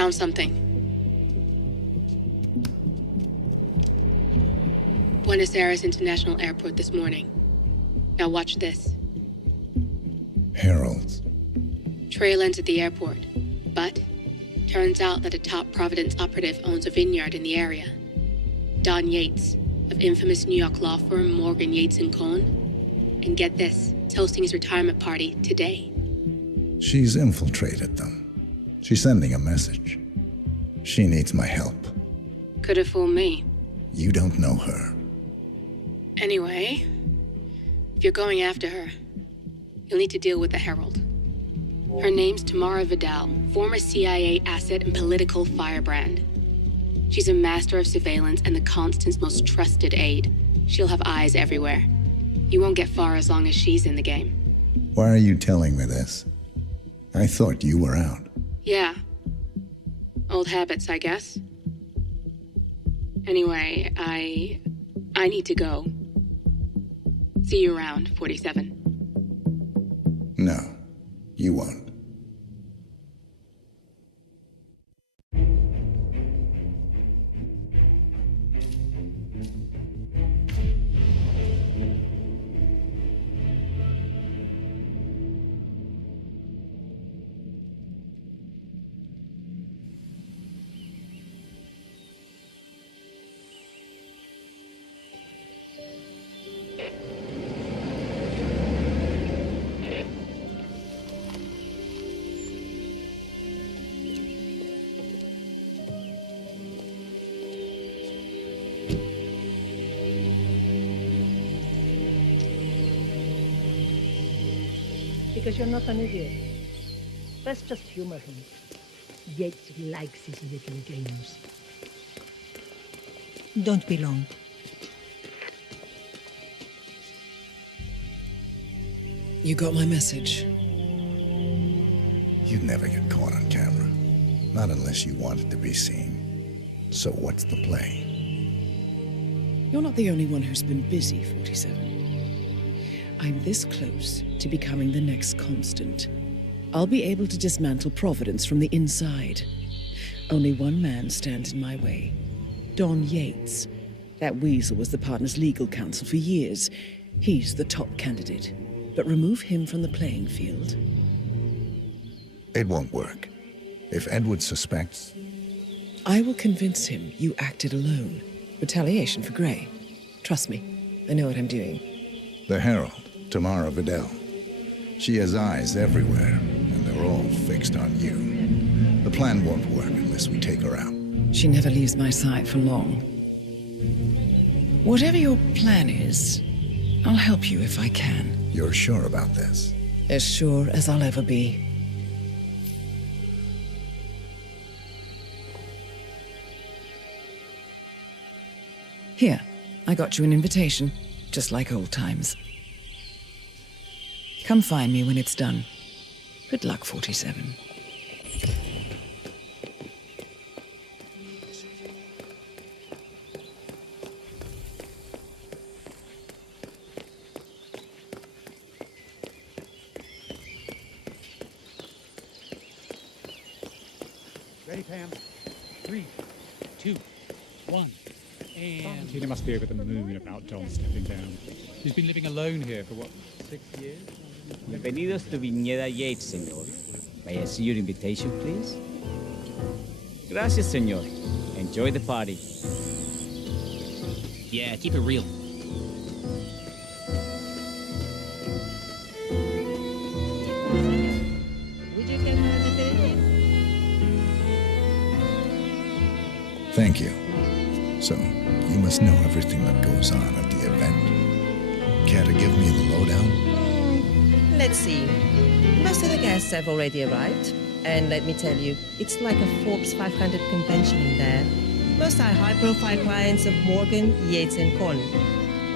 Found something. Buenos Aires International Airport this morning. Now watch this. Heralds. Trail ends at the airport, but turns out that a top Providence operative owns a vineyard in the area. Don Yates, of infamous New York law firm Morgan, Yates & Cohn. And get this, hosting his retirement party today. She's infiltrated them. She's sending a message. She needs my help. Could have fooled me. You don't know her. Anyway, if you're going after her, you'll need to deal with the Herald. Her name's Tamara Vidal, former CIA asset and political firebrand. She's a master of surveillance and the Constant's most trusted aide. She'll have eyes everywhere. You won't get far as long as she's in the game. Why are you telling me this? I thought you were out. Yeah. Old habits, I guess. Anyway, I need to go. See you around, 47. No, you won't. Because you're not an idiot. Let's just humor him. Yates likes his little games. Don't be long. You got my message. You'd never get caught on camera. Not unless you wanted to be seen. So what's the play? You're not the only one who's been busy, 47. I'm this close to becoming the next Constant. I'll be able to dismantle Providence from the inside. Only one man stands in my way. Don Yates. That weasel was the partner's legal counsel for years. He's the top candidate. But remove him from the playing field. It won't work. If Edward suspects... I will convince him you acted alone. Retaliation for Grey. Trust me, I know what I'm doing. The Herald, Tamara Vidal. She has eyes everywhere, and they're all fixed on you. The plan won't work unless we take her out. She never leaves my side for long. Whatever your plan is, I'll help you if I can. You're sure about this? As sure as I'll ever be. Here, I got you an invitation, just like old times. Come find me when it's done. Good luck, 47. Ready, Pam? 3, 2, 1, and... Tina must be over the moon about John stepping down. He's been living alone here for, what, 6 years? Bienvenidos to Viñeda Yates, señor. May I see your invitation, please? Gracias, señor. Enjoy the party. Yeah, keep it real. Thank you. So, you must know everything that goes on at the event. Care to give me the lowdown? Let's see. Most of the guests have already arrived. And let me tell you, it's like a Forbes 500 convention in there. Most are high-profile clients of Morgan, Yates & Cohn.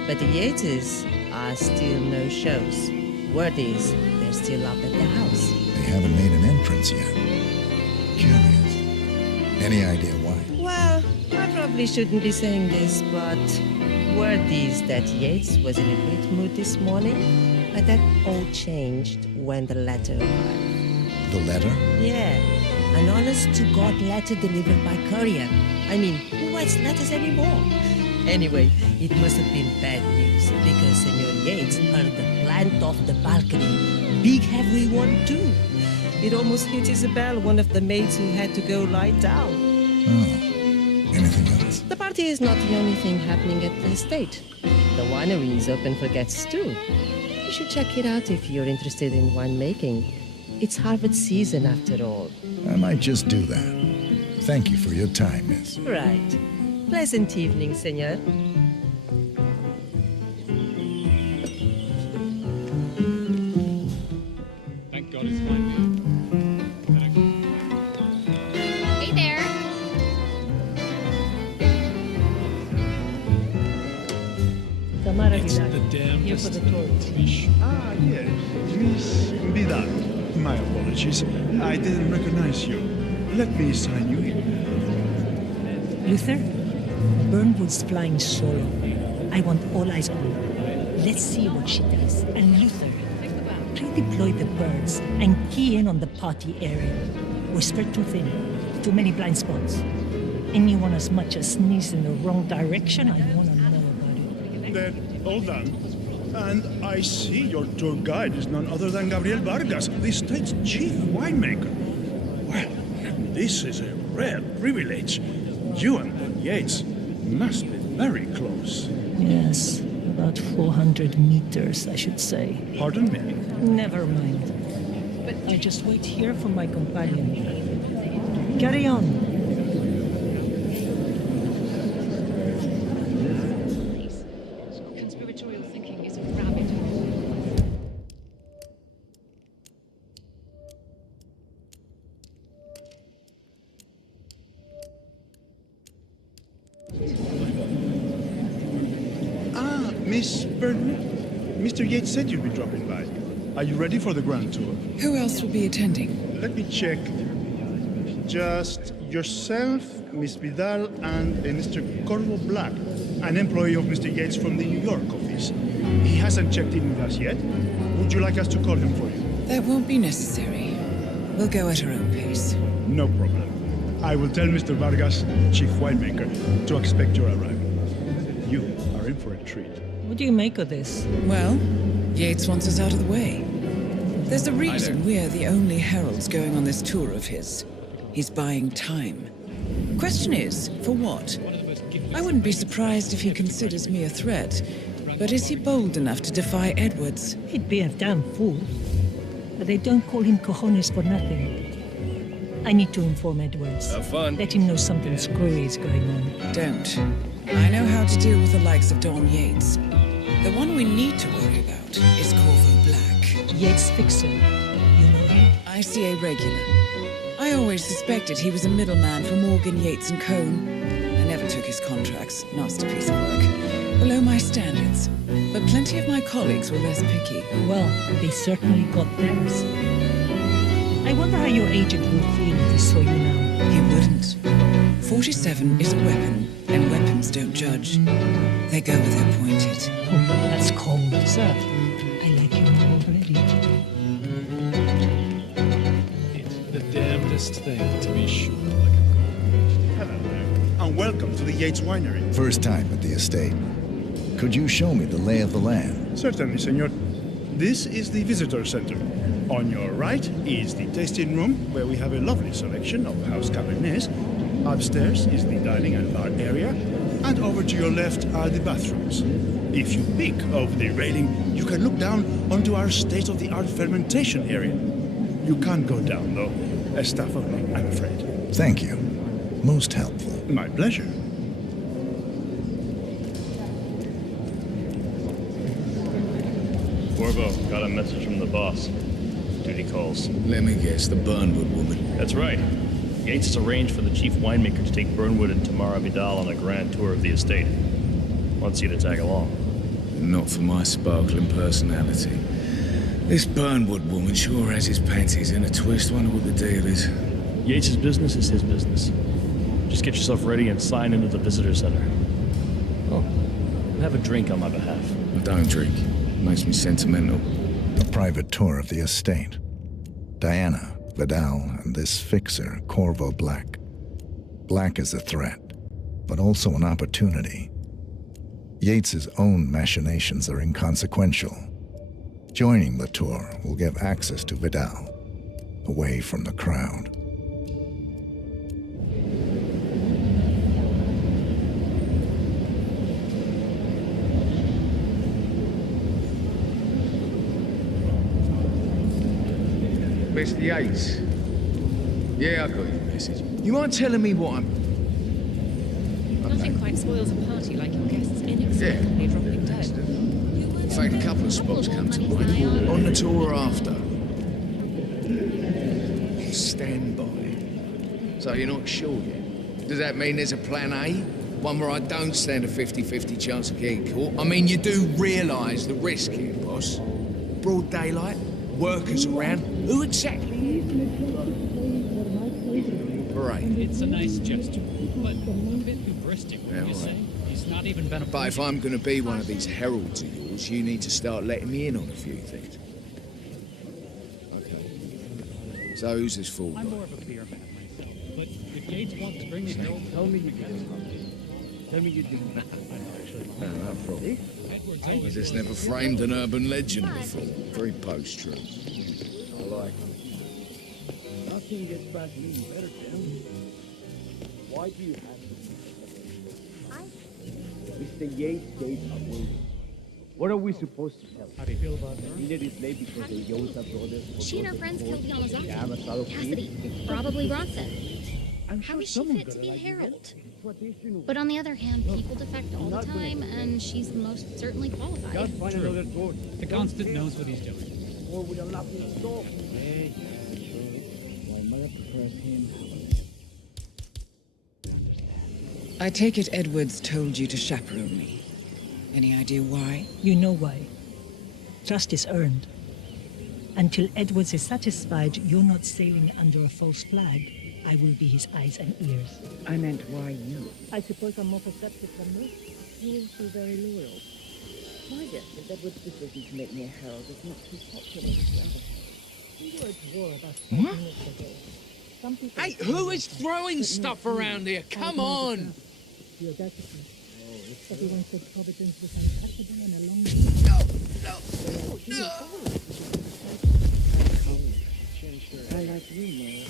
But the Yates are still no shows. Word is, they're still up at the house. They haven't made an entrance yet. Curious. Any idea why? Well, I probably shouldn't be saying this, but word is that Yates was in a great mood this morning, but that all changed when the letter arrived. The letter? Yeah, An honest-to-God letter delivered by courier. I mean, who writes letters anymore? Anyway, it must have been bad news, because Senor Yates heard the plant off the balcony. Big heavy one, too. It almost hit Isabel, one of the maids who had to go lie down. Oh. Anything else? The party is not the only thing happening at the estate. The winery is open for guests, too. You should check it out if you're interested in winemaking. It's harvest season, after all. I might just do that. Thank you for your time, miss. Right. Pleasant evening, senor. Thank God it's finally. Hey there. Tamara It's Vidal, the here for damnedest the thing tourists. to be sure. Ah, yes. Miss Vidal. My apologies. I didn't recognize you. Let me sign you in. Luther, Burnwood's flying solo. I want all eyes on her. Let's see what she does. And Luther, redeploy the birds and key in on the party area. We're spread too thin. Too many blind spots. Anyone as much as sneeze in the wrong direction, I want to know about it. Then, all done. And I see your tour guide is none other than Gabriel Vargas, the state's chief winemaker. Well, this is a rare privilege. You and the Yates must be very close. Yes, about 400 meters, I should say. Pardon me? Never mind. But I just wait here for my companion. Carry on. Conspiratorial thinking is a rabbit. Ah, Miss Burnwood. Mr. Yates said you'd be dropping by. Are you ready for the grand tour? Who else will be attending? Let me check. Just yourself, Miss Vidal, and Mr. Corvo Black, an employee of Mr. Yates from the New York office. He hasn't checked in with us yet. Would you like us to call him for you? That won't be necessary. We'll go at our own pace. No problem. I will tell Mr. Vargas, chief winemaker, to expect your arrival. You are in for a treat. What do you make of this? Well, Yates wants us out of the way. There's a reason we're the only heralds going on this tour of his. He's buying time. Question is, for what? I wouldn't be surprised if he considers me a threat. But is he bold enough to defy Edwards? He'd be a damn fool. But they don't call him cojones for nothing. I need to inform Edwards. Have fun. Let him know something screwy is going on. Don't. I know how to deal with the likes of Don Yates. The one we need to worry about is Corvo Black. Yates fixer. You know him? ICA regular. I always suspected he was a middleman for Morgan, Yates and Cohn. I never took his contracts. Nasty piece of work. Below my standards. But plenty of my colleagues were less picky. Well, they certainly got theirs. I wonder how your agent would feel if he saw you now. He wouldn't. 47 is a weapon, and weapons don't judge. They go where they're pointed. Oh, that's cold, sir. I like you already. It's the damnedest thing to be sure. Hello there, and welcome to the Yates Winery. First time at the estate. Could you show me the lay of the land? Certainly, senor. This is the visitor center. On your right is the tasting room, where we have a lovely selection of house cabernets. Upstairs is the dining and bar area, and over to your left are the bathrooms. If you peek over the railing, you can look down onto our state-of-the-art fermentation area. You can't go down, though. A staff only, I'm afraid. Thank you. Most helpful. My pleasure. Corvo, got a message from the boss. Duty calls. Let me guess, the Burnwood woman. That's right. Yates has arranged for the chief winemaker to take Burnwood and Tamara Vidal on a grand tour of the estate. Wants you to tag along. Not for my sparkling personality. This Burnwood woman sure has his panties in a twist. Wonder what the deal is. Yates' business is his business. Just get yourself ready and sign into the visitor center. Oh, have a drink on my behalf. I don't drink. Makes me sentimental. A private tour of the estate. Diana, Vidal and this fixer, Corvo Black. Black is a threat, but also an opportunity. Yates's own machinations are inconsequential. Joining the tour will give access to Vidal, away from the crowd. Mr. Yates. Yeah, I got your message. You mind telling me what I'm... Nothing quite spoils a party like your guests inexplicably dropping dead. In fact, a couple of spots come to mind. On the tour after. Stand by. So you're not sure yet? Does that mean there's a plan A? One where I don't stand a 50-50 chance of getting caught? I mean, you do realise the risk here, boss. Broad daylight, workers around. Who exactly? Right. It's a nice gesture, but a bit hubristic, wouldn't you say? He's not even been a... But if I'm going to be one of these heralds of yours, you need to start letting me in on a few things. Okay. So who's this fool? I'm more of a beer man myself, but if Yates wants to bring me Herald, Tell me you didn't. No problem. I just never framed an urban legend before. Very post-truth. I like it. Nothing gets back any better, Tim. Why do you have to? Mr. Yates gave a will. What are we supposed to tell? How do you feel about her? He did his late because the Yosa brothers. She and her friends killed Yamazaki. Yamazaki. Cassidy, probably Bronson. I'm How sure is she someone fit to got be a it. herald? Traditional. But on the other hand, people defect all the time, and she's most certainly qualified. Just find True. another door. The Constant knows what he's doing. Or with a laughing stock. My mother prefers him. I take it Edwards told you to chaperone me. Any idea why? You know why. Trust is earned. Until Edwards is satisfied you're not sailing under a false flag, I will be his eyes and ears. I meant why you. I suppose I'm more perceptive than most. You all feel very loyal. My guess is Edward's decision to make me a herald is not too popular with the others. We were at war about 5 minutes ago. Some people Hey, who is throwing stuff around here? Come on! The audacity. Everyone said Providence was impossible and a long I like you more.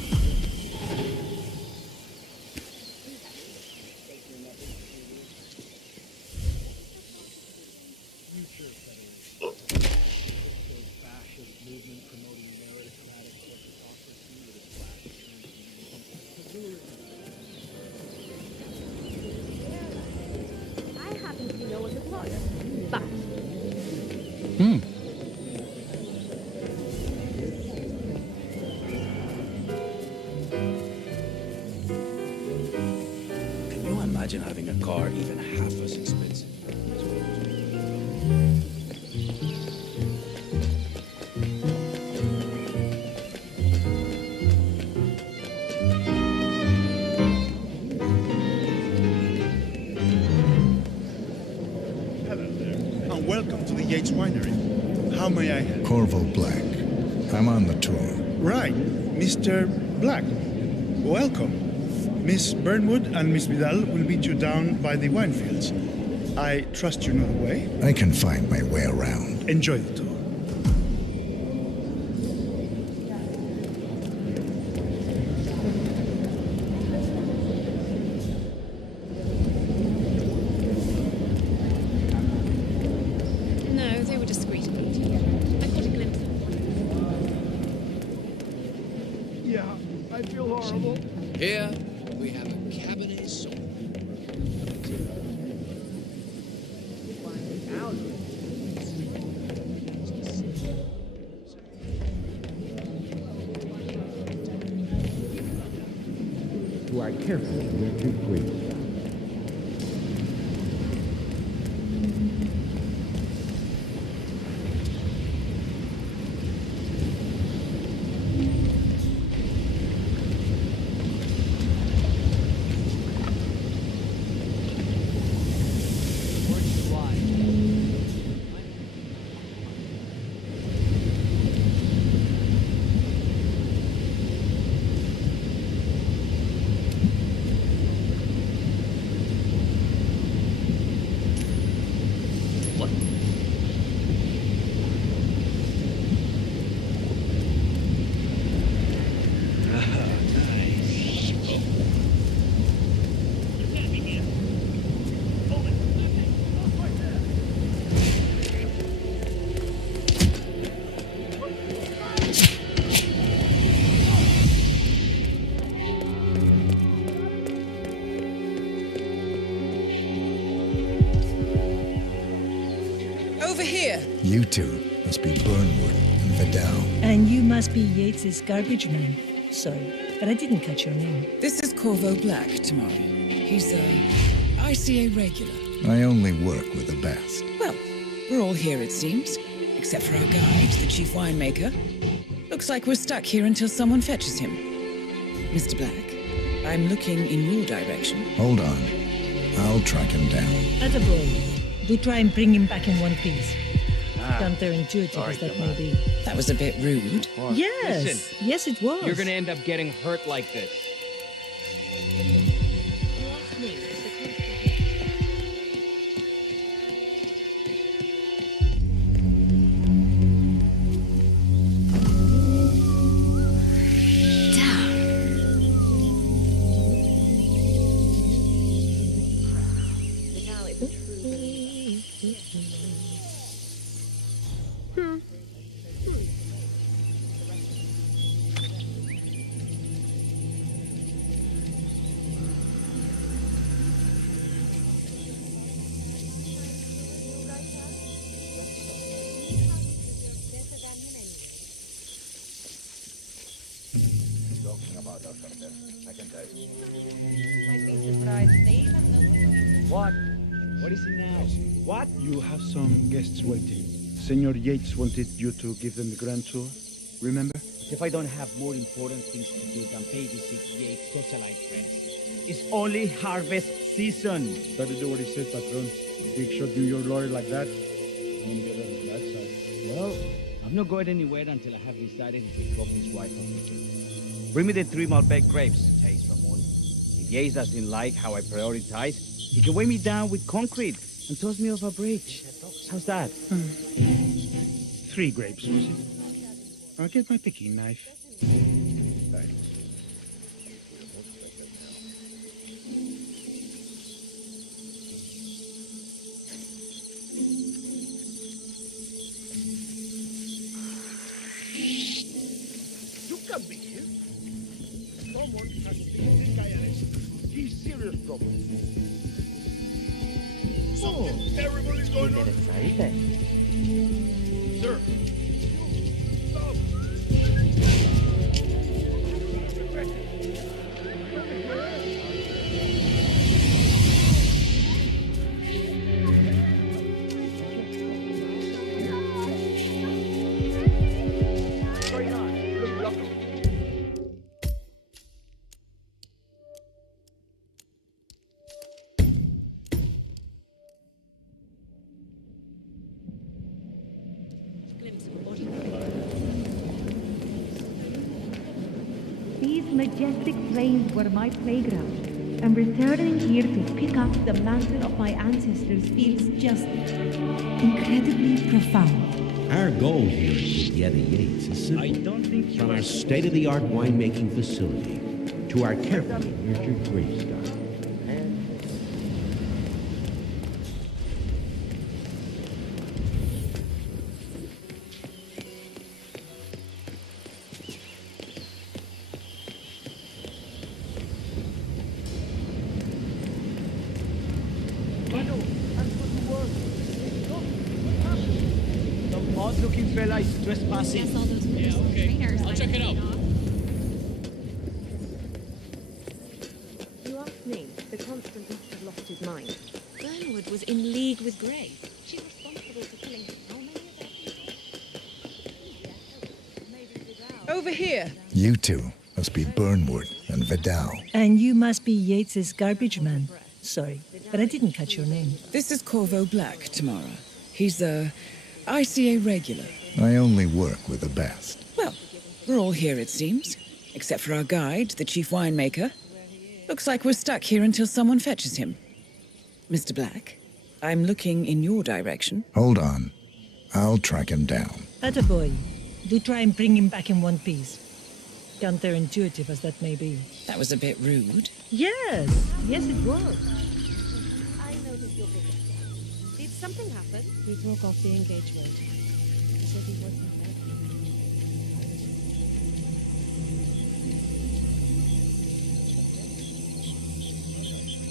I happen to be Noah's employer, but Can you imagine having a car even half as expensive? Hello there, and welcome to the Yates Winery. How may I help? Corvo Black. I'm on the tour. Right, Mr. Black. Welcome. Miss Burnwood and Miss Vidal will meet you down by the wine fields. I trust you know the way. I can find my way around. Enjoy the tour. No, they were discreet about it. I caught a glimpse of one. Yeah, I feel horrible. Here we have a cabinet song. You are careful, you're too quick. Over here! You two must be Burnwood and Vidal. And you must be Yates's garbage man. Sorry, but I didn't catch your name. This is Corvo Black, Tamara. He's a ICA regular. I only work with the best. Well, we're all here, it seems. Except for our guide, the chief winemaker. Looks like we're stuck here until someone fetches him. Mr. Black, I'm looking in your direction. Hold on. I'll track him down. Attaboy. Do try and bring him back in one piece. Counterintuitive as that may be. That was a bit rude. Yes, Listen, yes it was. you're gonna end up getting hurt like this. What? What is it now? What? You have some guests waiting. Senor Yates wanted you to give them the grand tour. Remember? If I don't have more important things to do than babysit Yates' socialite friends. It's only harvest season. Better do what he says, Patron. Big shot, do your lawyer like that. I'm gonna get on that side. Well, I'm not going anywhere until I have decided if we drop his wife off the tree. Bring me the 3 Malbec grapes, taste Ramon. If Yates doesn't like how I prioritize, he can weigh me down with concrete and toss me off a bridge. How's that? 3 grapes, was it? I'll get my picking knife. Thanks. You can be here. Someone has been this guy arrested. He's serious problem. Something terrible is going on. Sir. Stop. What's going on? You look lucky. These majestic plains were my playground, and returning here to pick up the mantle of my ancestors feels just incredibly profound. Our goal here at Yetta Yates is simple. I don't think you From our state-of-the-art winemaking facility to our carefully nurtured gravestone. Some odd-looking fella is trespassing. Guess all those trainers. I'll check it out. You ask me, the Constant must have lost his mind. Burnwood was in league with Grey. She's responsible for killing how many of their people? Over here! You two must be Burnwood and Vidal. And you must be Yates's garbage man. Sorry, but I didn't catch your name. This is Corvo Black, Tamara. He's a ICA regular. I only work with the best. Well, we're all here, it seems. Except for our guide, the chief winemaker. Looks like we're stuck here until someone fetches him. Mr. Black, I'm looking in your direction. Hold on. I'll track him down. Attaboy. Do try and bring him back in one piece. Counterintuitive as that may be. That was a bit rude. Yes, yes it was. I noticed your visit. Did something happen? We broke off the engagement. He said he wasn't there.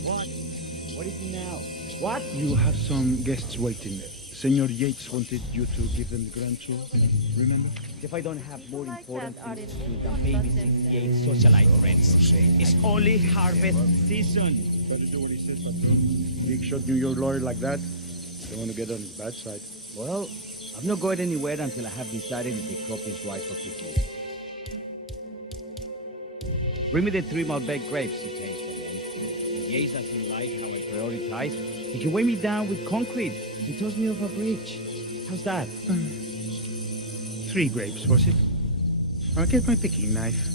What? What is it now? What? You have some guests waiting. Senor Yates wanted you to give them the grand tour, remember? If I don't have more important things to do than babysit Yates' socialite friends, it's only harvest season. Better do what he says, Patron. Big shot New York lawyer like that. Don't want to get on his bad side. Well, I'm not going anywhere until I have decided if the crop is right for picking. Bring me the 3 Malbec grapes to taste for one. If Yates doesn't like how I prioritize, he can weigh me down with concrete and toss me off a bridge. How's that? 3 grapes, was it? I'll get my picking knife.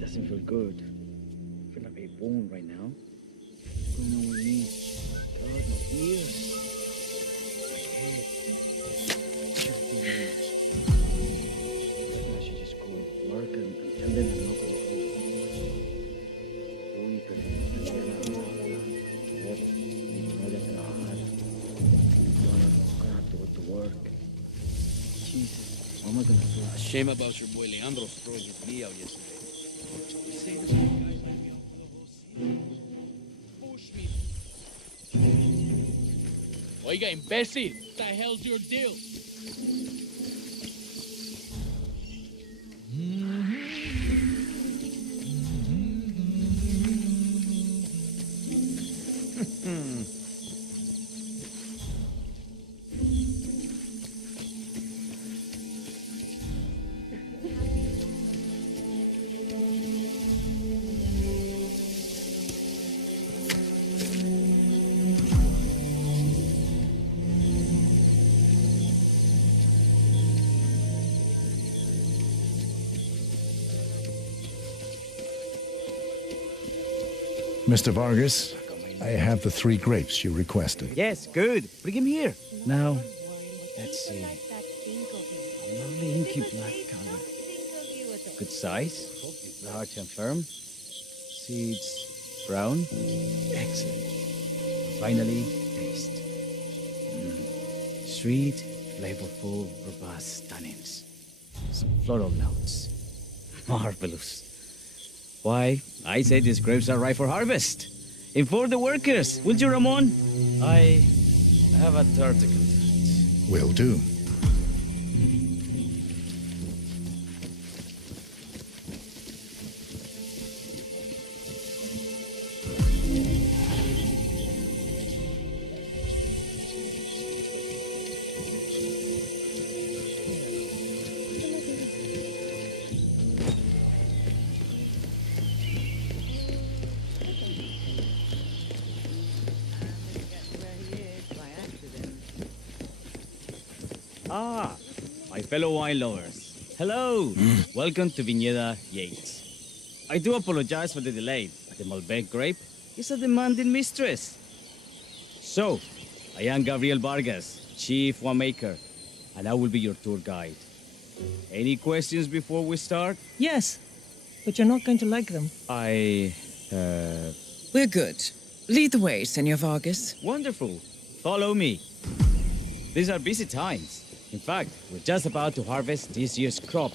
Doesn't feel good. I feel like a bone right now. What's going on with me? God, my ears. My head. Everything hurts. I should just go to work and tell them I'm not going to go. Uy, pero no voy a trabajar. No, I'm gonna have to go to work. Jesus, what am I gonna do? Shame about your boy Leandro's throwing his knee out yesterday. Oiga, imbécil! What the hell's your deal? Mr. Vargas, I have the 3 grapes you requested. Yes, good. Bring him here. Now, let's see. A lovely inky black color. Good size, large and firm. Seeds brown. Excellent. Finally, taste. Sweet, flavorful, robust tannins. Some floral notes. Marvelous. Why, I say these grapes are ripe for harvest. Inform the workers, will you, Ramon? I have a third to conduct. Will do. Ah, my fellow wine lovers. Hello. Welcome to Viñeda Yates. I do apologize for the delay, but the Malbec grape is a demanding mistress. So, I am Gabriel Vargas, Chief Winemaker, and I will be your tour guide. Any questions before we start? Yes, but you're not going to like them. We're good. Lead the way, Senor Vargas. Wonderful. Follow me. These are busy times. In fact, we're just about to harvest this year's crop.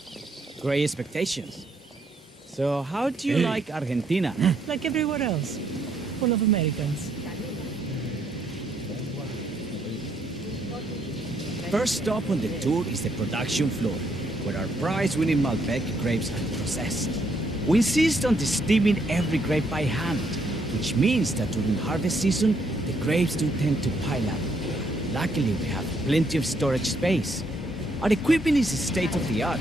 Great expectations. So how do you like Argentina? Like everywhere else, full of Americans. First stop on the tour is the production floor, where our prize-winning Malbec grapes are processed. We insist on steaming every grape by hand, which means that during harvest season, the grapes do tend to pile up. Luckily, we have plenty of storage space. Our equipment is state-of-the-art,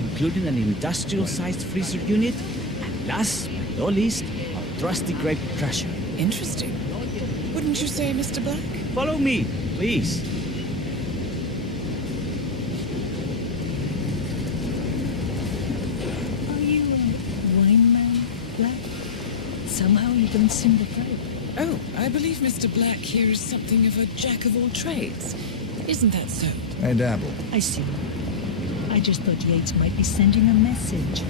including an industrial-sized freezer unit, and last but not least, our trusty grape crusher. Interesting. Wouldn't you say, Mr. Black? Follow me, please. Are you a wine man, Black? Somehow you don't seem the type. Oh, I believe Mr. Black here is something of a jack of all trades. Isn't that so? I dabble. I see. I just thought Yates might be sending a message.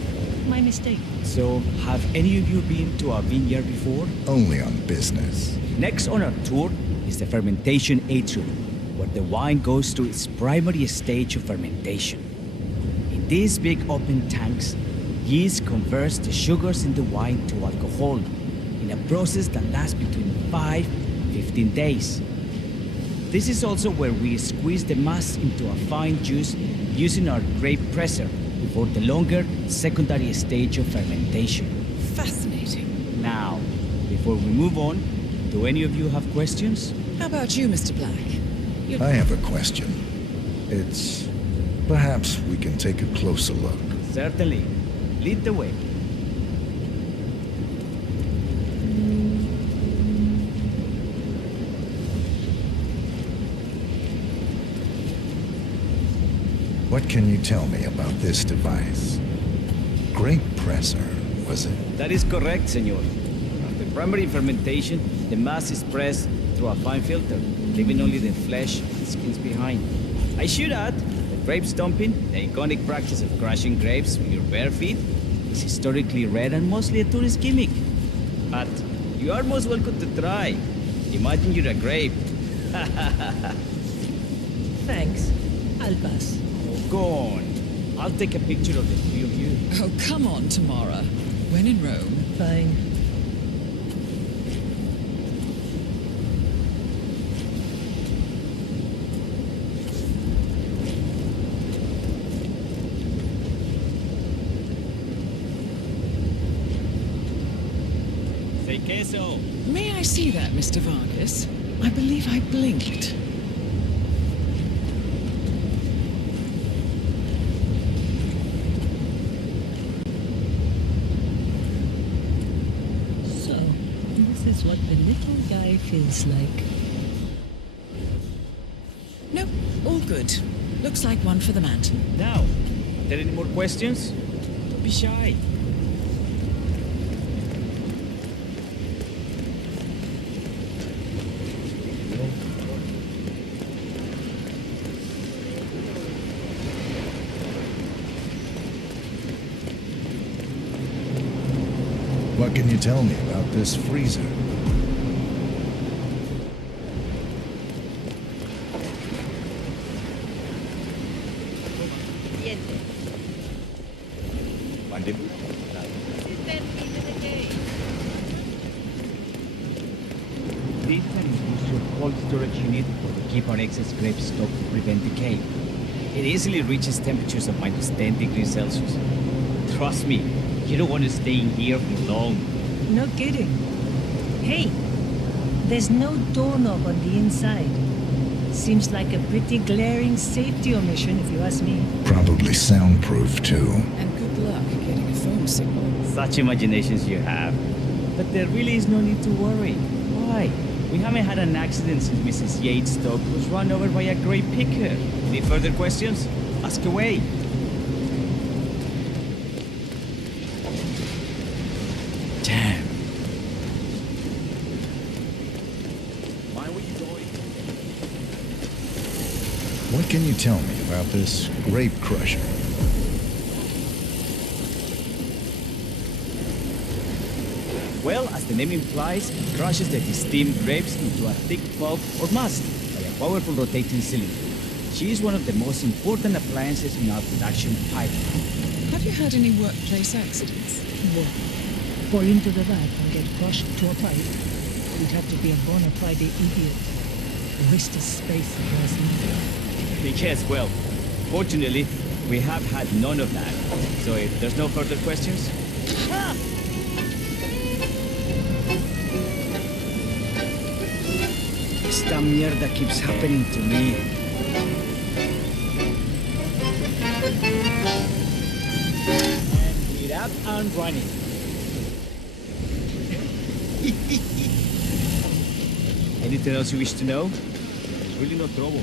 My mistake. So, have any of you been to our vineyard before? Only on business. Next on our tour is the fermentation atrium, where the wine goes through its primary stage of fermentation. In these big open tanks, yeast converts the sugars in the wine to alcohol in a process that lasts between 5 and 15 days. This is also where we squeeze the mass into a fine juice using our grape presser before the longer secondary stage of fermentation. Fascinating. Now, before we move on, do any of you have questions? How about you, Mr. Black? I have a question. It's... perhaps we can take a closer look. Certainly. Lead the way. What can you tell me about this device? Grape presser, was it? That is correct, senor. After primary fermentation, the mass is pressed through a fine filter, leaving only the flesh and skins behind. I should add, the grape stomping, the iconic practice of crushing grapes with your bare feet, is historically rare and mostly a tourist gimmick. But you are most welcome to try. Imagine you're a grape. Thanks. I'll pass. Go on. I'll take a picture of the three of you. Oh, come on, Tamara. When in Rome. Fine. Say queso. May I see that, Mr. Vargas? I believe I blinked. So, this is what the little guy feels like. No, all good. Looks like one for the mantle. Now, are there any more questions? Don't be shy. What can you tell me about this freezer? This is an industrial cold storage unit where we keep our excess grape stock to prevent decay. It easily reaches temperatures of minus 10 degrees Celsius. Trust me, you don't want to stay in here for long. No kidding. Hey, there's no doorknob on the inside. Seems like a pretty glaring safety omission, if you ask me. Probably soundproof, too. And good luck getting a phone signal. Such imaginations you have. But there really is no need to worry. Why? We haven't had an accident since Mrs. Yates' stock was run over by a grape picker. Any further questions? Ask away. Damn. Why were you going? What can you tell me about this grape crusher? Well, as the name implies, it crushes the steamed grapes into a thick pulp or must by a powerful rotating cylinder. She is one of the most important appliances in our production pipeline. Have you had any workplace accidents? What? Fall into the rack and get crushed to a pipe? You'd have to be a bona fide idiot. The rest is space was needed. Yes, well, fortunately, we have had none of that. So if there's no further questions... Ah! Esta mierda keeps happening to me. And we're up and running. Anything else you wish to know? There's really no trouble.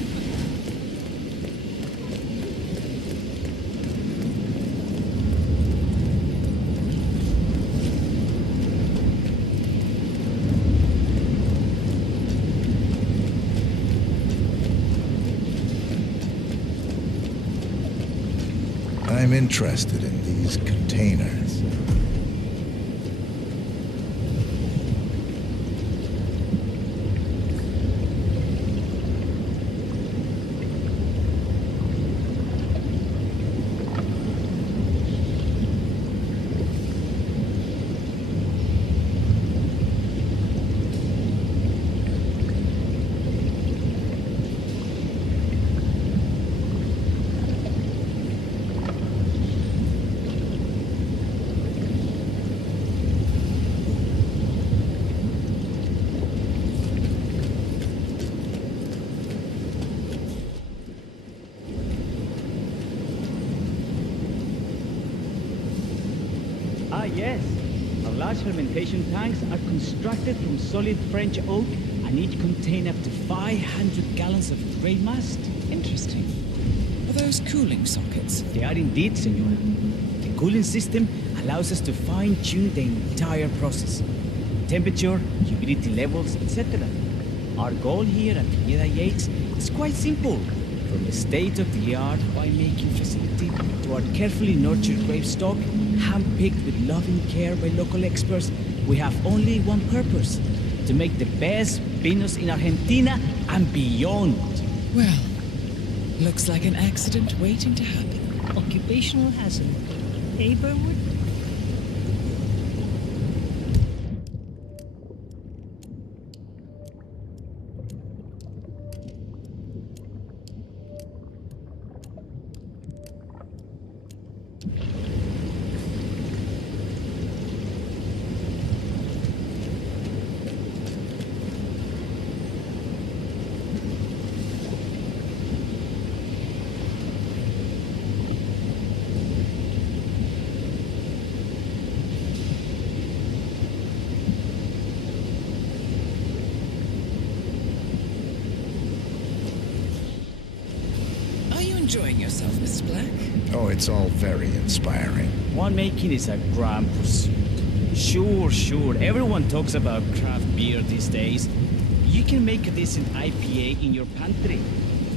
I'm interested in these containers. Ah, yes. Our large fermentation tanks are constructed from solid French oak and each contain up to 500 gallons of gray must. Interesting. Are those cooling sockets? They are indeed, Senora. The cooling system allows us to fine-tune the entire process. Temperature, humidity levels, etc. Our goal here at Vieda Yates is quite simple. From the state-of-the-art winemaking facility to our carefully nurtured grape stock, hand-picked with loving care by local experts, we have only one purpose: to make the best vinos in Argentina and beyond. Well, looks like an accident waiting to happen. Occupational hazard. Hey, Burnwood? Enjoying yourself, Mr. Black? Oh, it's all very inspiring. Winemaking is a grand pursuit. Sure. Everyone talks about craft beer these days. You can make a decent IPA in your pantry.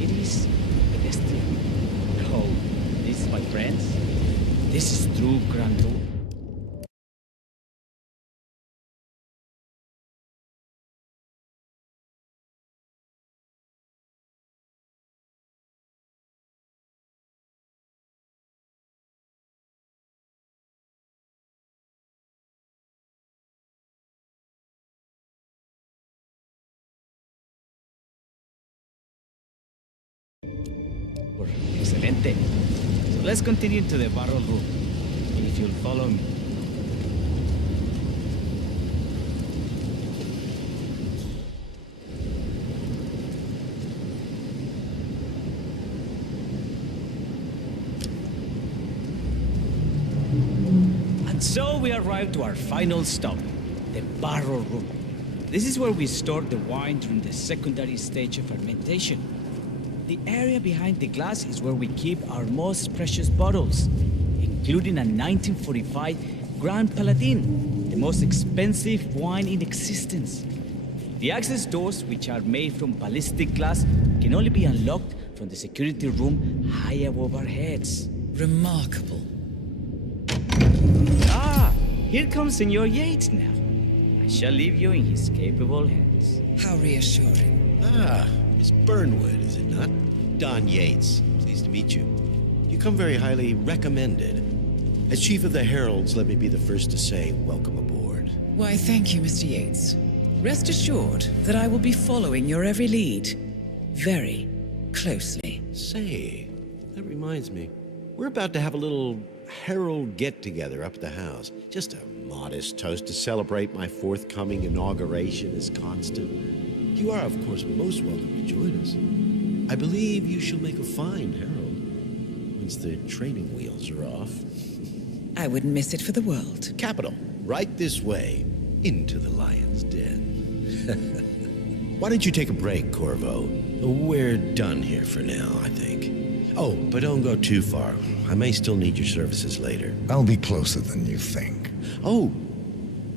It is pedestrian. Oh, this, my friends, this is true grandeur. Excelente. So let's continue to the barrel room, if you'll follow me. And so we arrived to our final stop, the barrel room. This is where we store the wine during the secondary stage of fermentation. The area behind the glass is where we keep our most precious bottles, including a 1945 Grand Paladin, the most expensive wine in existence. The access doors, which are made from ballistic glass, can only be unlocked from the security room high above our heads. Remarkable. Ah, here comes Senor Yates now. I shall leave you in his capable hands. How reassuring. Ah, Miss Burnwood, is it not? Don Yates. Pleased to meet you. You come very highly recommended. As Chief of the Heralds, let me be the first to say welcome aboard. Why, thank you, Mr. Yates. Rest assured that I will be following your every lead very closely. Say, that reminds me. We're about to have a little Herald get-together up at the house. Just a modest toast to celebrate my forthcoming inauguration as Constant. You are, of course, most welcome to join us. I believe you shall make a fine Herald once the training wheels are off. I wouldn't miss it for the world. Capital. Right this way, into the lion's den. Why don't you take a break, Corvo? We're done here for now, I think. Oh, but don't go too far. I may still need your services later. I'll be closer than you think. Oh,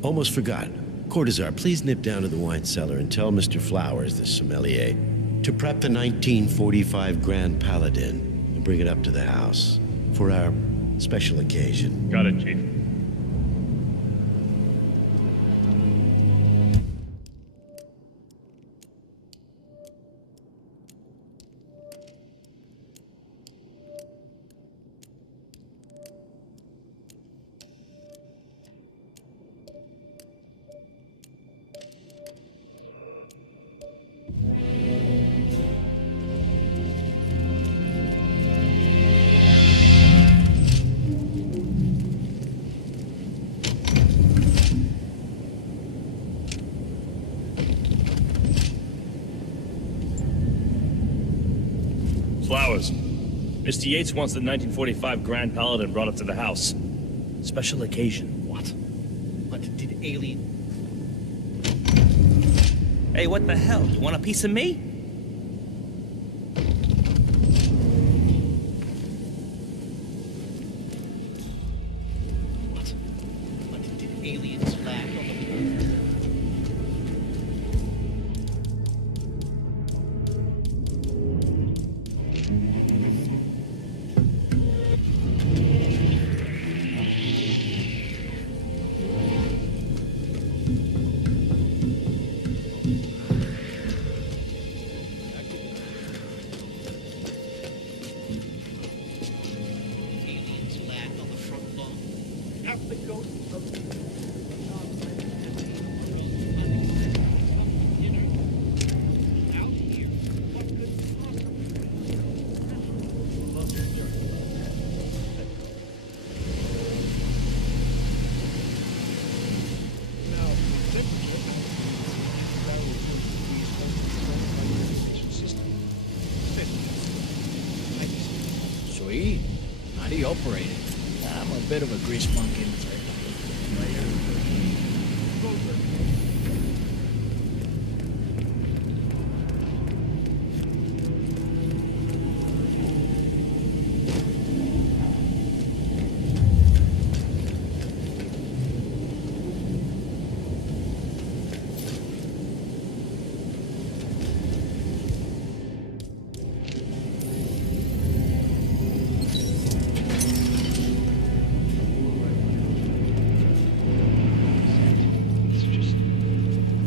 almost forgot. Cortazar, please nip down to the wine cellar and tell Mr. Flowers, the sommelier, to prep the 1945 Grand Paladin and bring it up to the house for our special occasion. Got it, Chief. Flowers. Mr. Yates wants the 1945 Grand Paladin brought up to the house. Special occasion. What? What did alien... Hey, what the hell? You want a piece of me? What did aliens lack on the... Sweet. How do you operate it? I'm a bit of a grease monkey.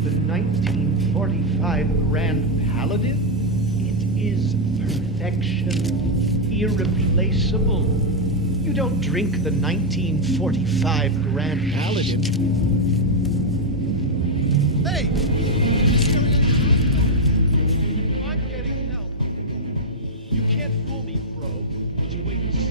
The 1945 Grand Paladin? It is perfection. Irreplaceable. You don't drink the 1945 Grand Paladin. Hey! I'm getting help. You can't fool me, bro. Just wait and see.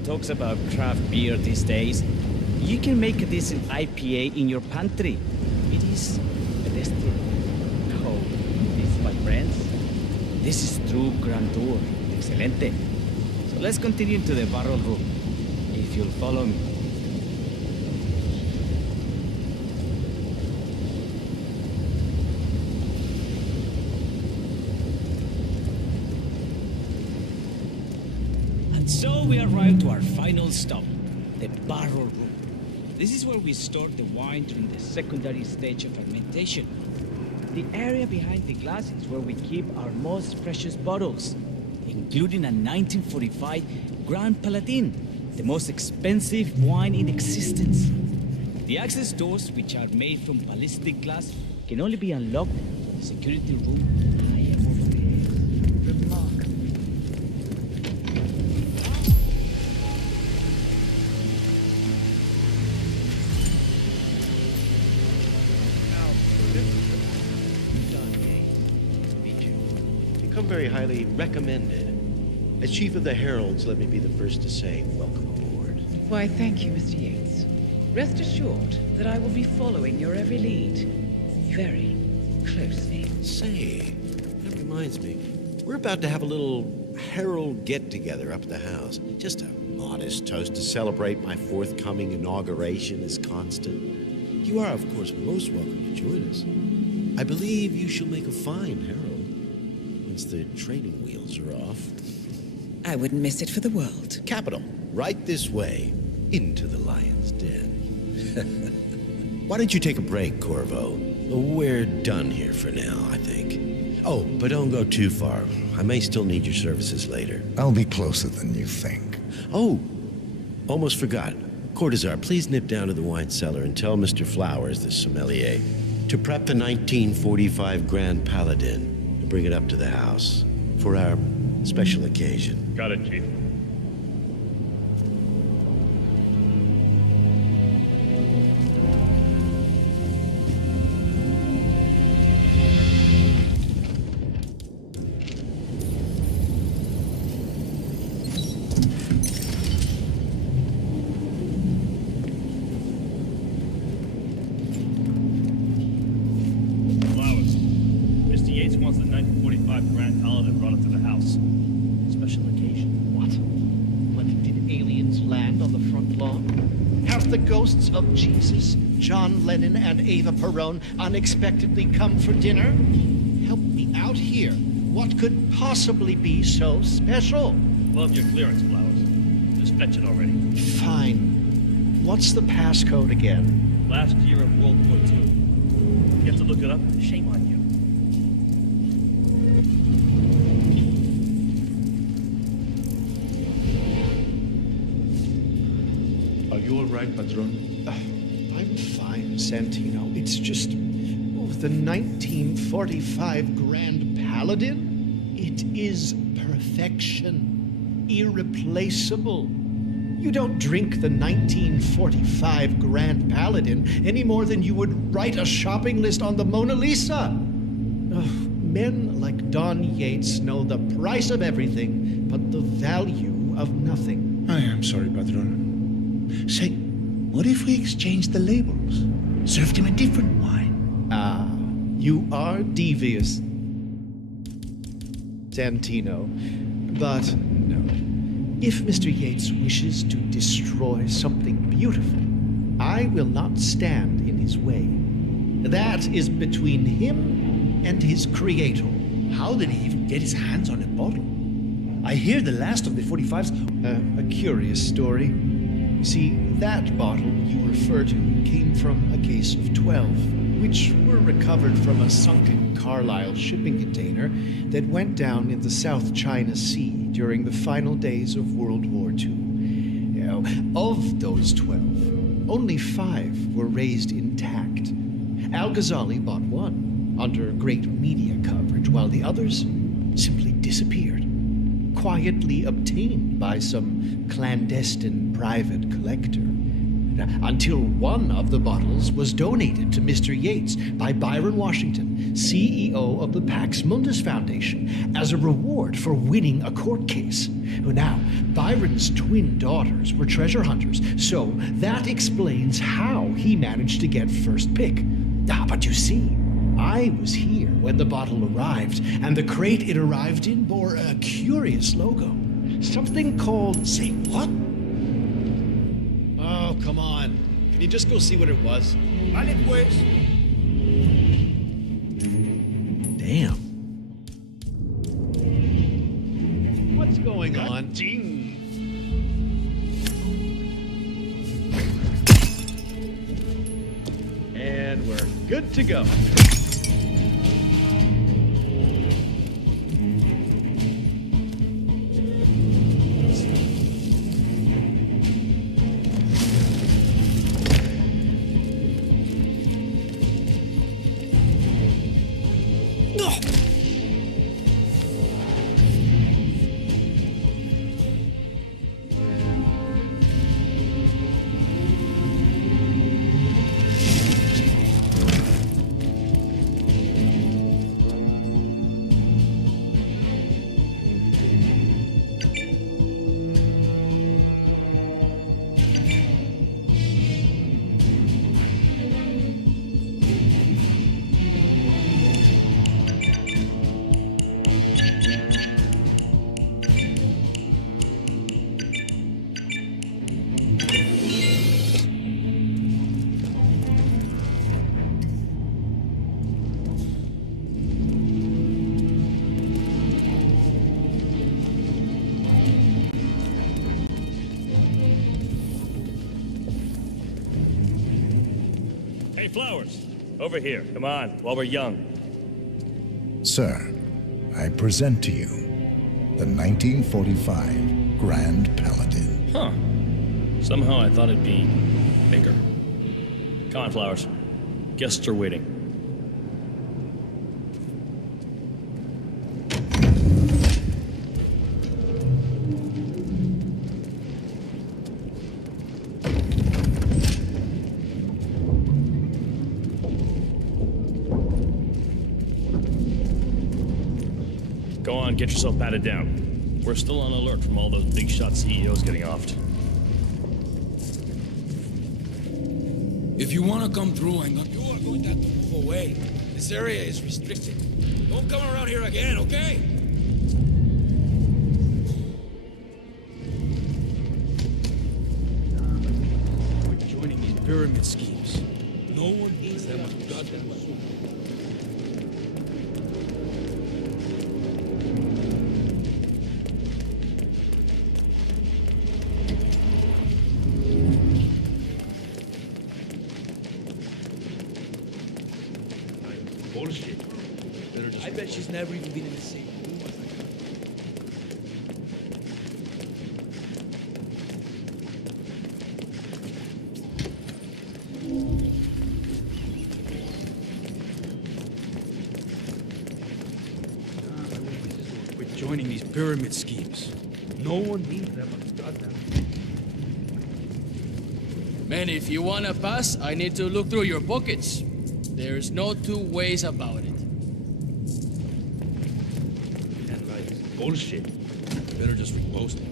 everyone talks about craft beer these days, you can make a decent IPA in your pantry. It is pedestrian. Oh, this, my friends, this is true grandeur. Excelente. So let's continue to the barrel room, if you'll follow me. And so we arrive to our final stop, the barrel room. This is where we store the wine during the secondary stage of fermentation. The area behind the glass is where we keep our most precious bottles, including a 1945 Grand Paladin, the most expensive wine in existence. The access doors, which are made from ballistic glass, can only be unlocked from the security room higher over there. Remarkable. Become very highly recommended. As Chief of the Heralds, let me be the first to say welcome aboard. Why, thank you, Mr. Yates. Rest assured that I will be following your every lead very closely. Say, that reminds me. We're about to have a little herald get-together up at the house. Just a modest toast to celebrate my forthcoming inauguration as constant. You are, of course, most welcome to join us. I believe you shall make a fine herald once the training wheels are off. I wouldn't miss it for the world. Capital. Right this way, into the lion's den. Why don't you take a break, Corvo? We're done here for now, I think. Oh, but don't go too far. I may still need your services later. I'll be closer than you think. Oh, almost forgot. Cortazar, please nip down to the wine cellar and tell Mr. Flowers, the sommelier, to prep the 1945 Grand Paladin and bring it up to the house for our special occasion. Got it, Chief. Flowers. Mr. Yates wants the 1945 Grand Paladin brought up to the house. Special occasion. What? When did aliens land on the front lawn? Have the ghosts of Jesus, John Lennon, and Eva Perón unexpectedly come for dinner? Help me out here. What could possibly be so special? Love your clearance, Flowers. Just fetch it already. Fine. What's the passcode again? Last year of World War II. You have to look it up? Shame on you. Are you all right, Patron? I'm fine, Santino. It's just... the 1945 Grand Paladin? It is perfection. Irreplaceable. You don't drink the 1945 Grand Paladin any more than you would write a shopping list on the Mona Lisa. Men like Don Yates know the price of everything, but the value of nothing. I am sorry, Patron. Say, what if we exchange the labels? Served him a different wine. Ah, you are devious, Santino. But no. If Mr. Yates wishes to destroy something beautiful, I will not stand in his way. That is between him and his creator. How did he even get his hands on a bottle? I hear the last of the 45s... a curious story. You see, that bottle you refer to came from a case of 12, which were recovered from a sunken Carlisle shipping container that went down in the South China Sea during the final days of World War II. Now, of those 12, only 5 were raised intact. Al-Ghazali bought one under great media coverage, while the others simply disappeared, quietly obtained by some clandestine private collector. until one of the bottles was donated to Mr. Yates by Byron Washington, CEO of the Pax Mundus Foundation, as a reward for winning a court case. Now, Byron's twin daughters were treasure hunters, so that explains how he managed to get first pick. But you see, I was here when the bottle arrived, and the crate it arrived in bore a curious logo. Something called... Say what? Oh, come on. Can you just go see what it was? Vale, pues. Damn. What's going on? And we're good to go. Hey, Flowers! Over here. Come on, while we're young. Sir, I present to you the 1945 Grand Paladin. Huh. Somehow I thought it'd be bigger. Come on, Flowers. Guests are waiting. Go on, get yourself patted down. We're still on alert from all those big shot CEOs getting offed. If you want to come through, you are going to have to move away. This area is restricted. Don't come around here again, okay? We're joining these pyramid schemes. No one needs that much goddamn money. Bullshit. I bet she's never even been in the same room as We're joining these pyramid schemes. No one needs that much goddamn. Man, if you wanna pass, I need to look through your pockets. There's no two ways about it. That light is bullshit. Better just repost it.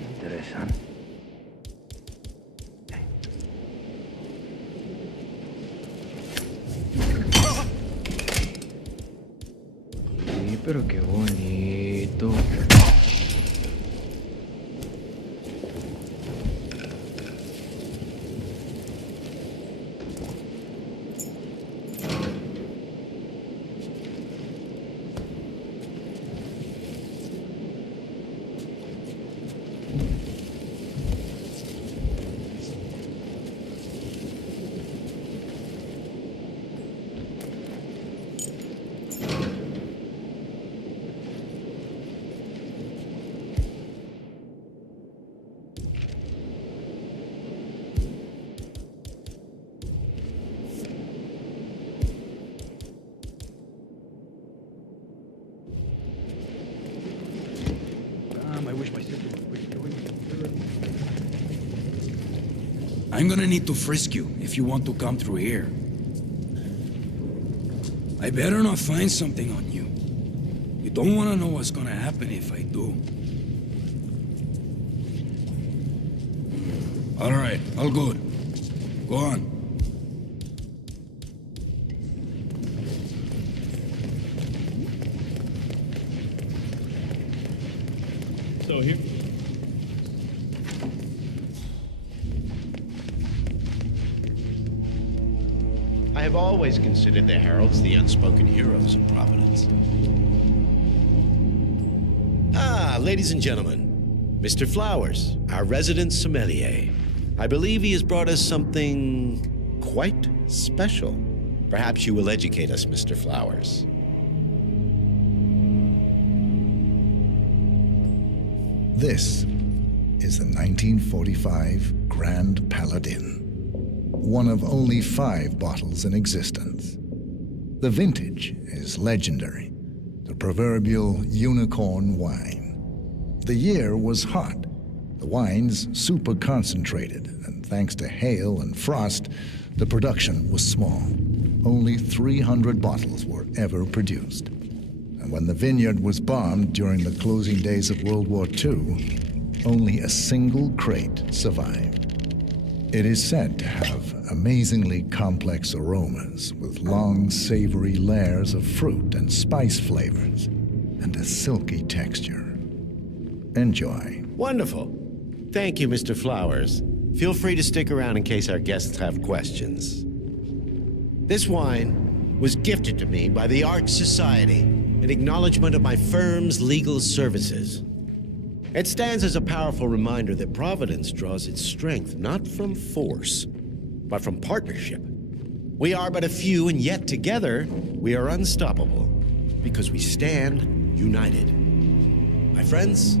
Interesante. Sí, pero qué bonito. I'm gonna need to frisk you if you want to come through here. I better not find something on you. You don't want to know what's gonna happen if I do. All right, all good. Go on. So here. I have always considered the heralds the unspoken heroes of Providence. Ah, ladies and gentlemen, Mr. Flowers, our resident sommelier. I believe he has brought us something quite special. Perhaps you will educate us, Mr. Flowers. This is the 1945 Grand Paladin, one of only 5 bottles in existence. The vintage is legendary, the proverbial unicorn wine. The year was hot, the wine's super concentrated, and thanks to hail and frost, the production was small. Only 300 bottles were ever produced. And when the vineyard was bombed during the closing days of World War II, only a single crate survived. It is said to have amazingly complex aromas with long, savory layers of fruit and spice flavors, and a silky texture. Enjoy. Wonderful. Thank you, Mr. Flowers. Feel free to stick around in case our guests have questions. This wine was gifted to me by the Arch Society in acknowledgement of my firm's legal services. It stands as a powerful reminder that Providence draws its strength not from force, but from partnership. We are but a few, and yet together we are unstoppable because we stand united. My friends,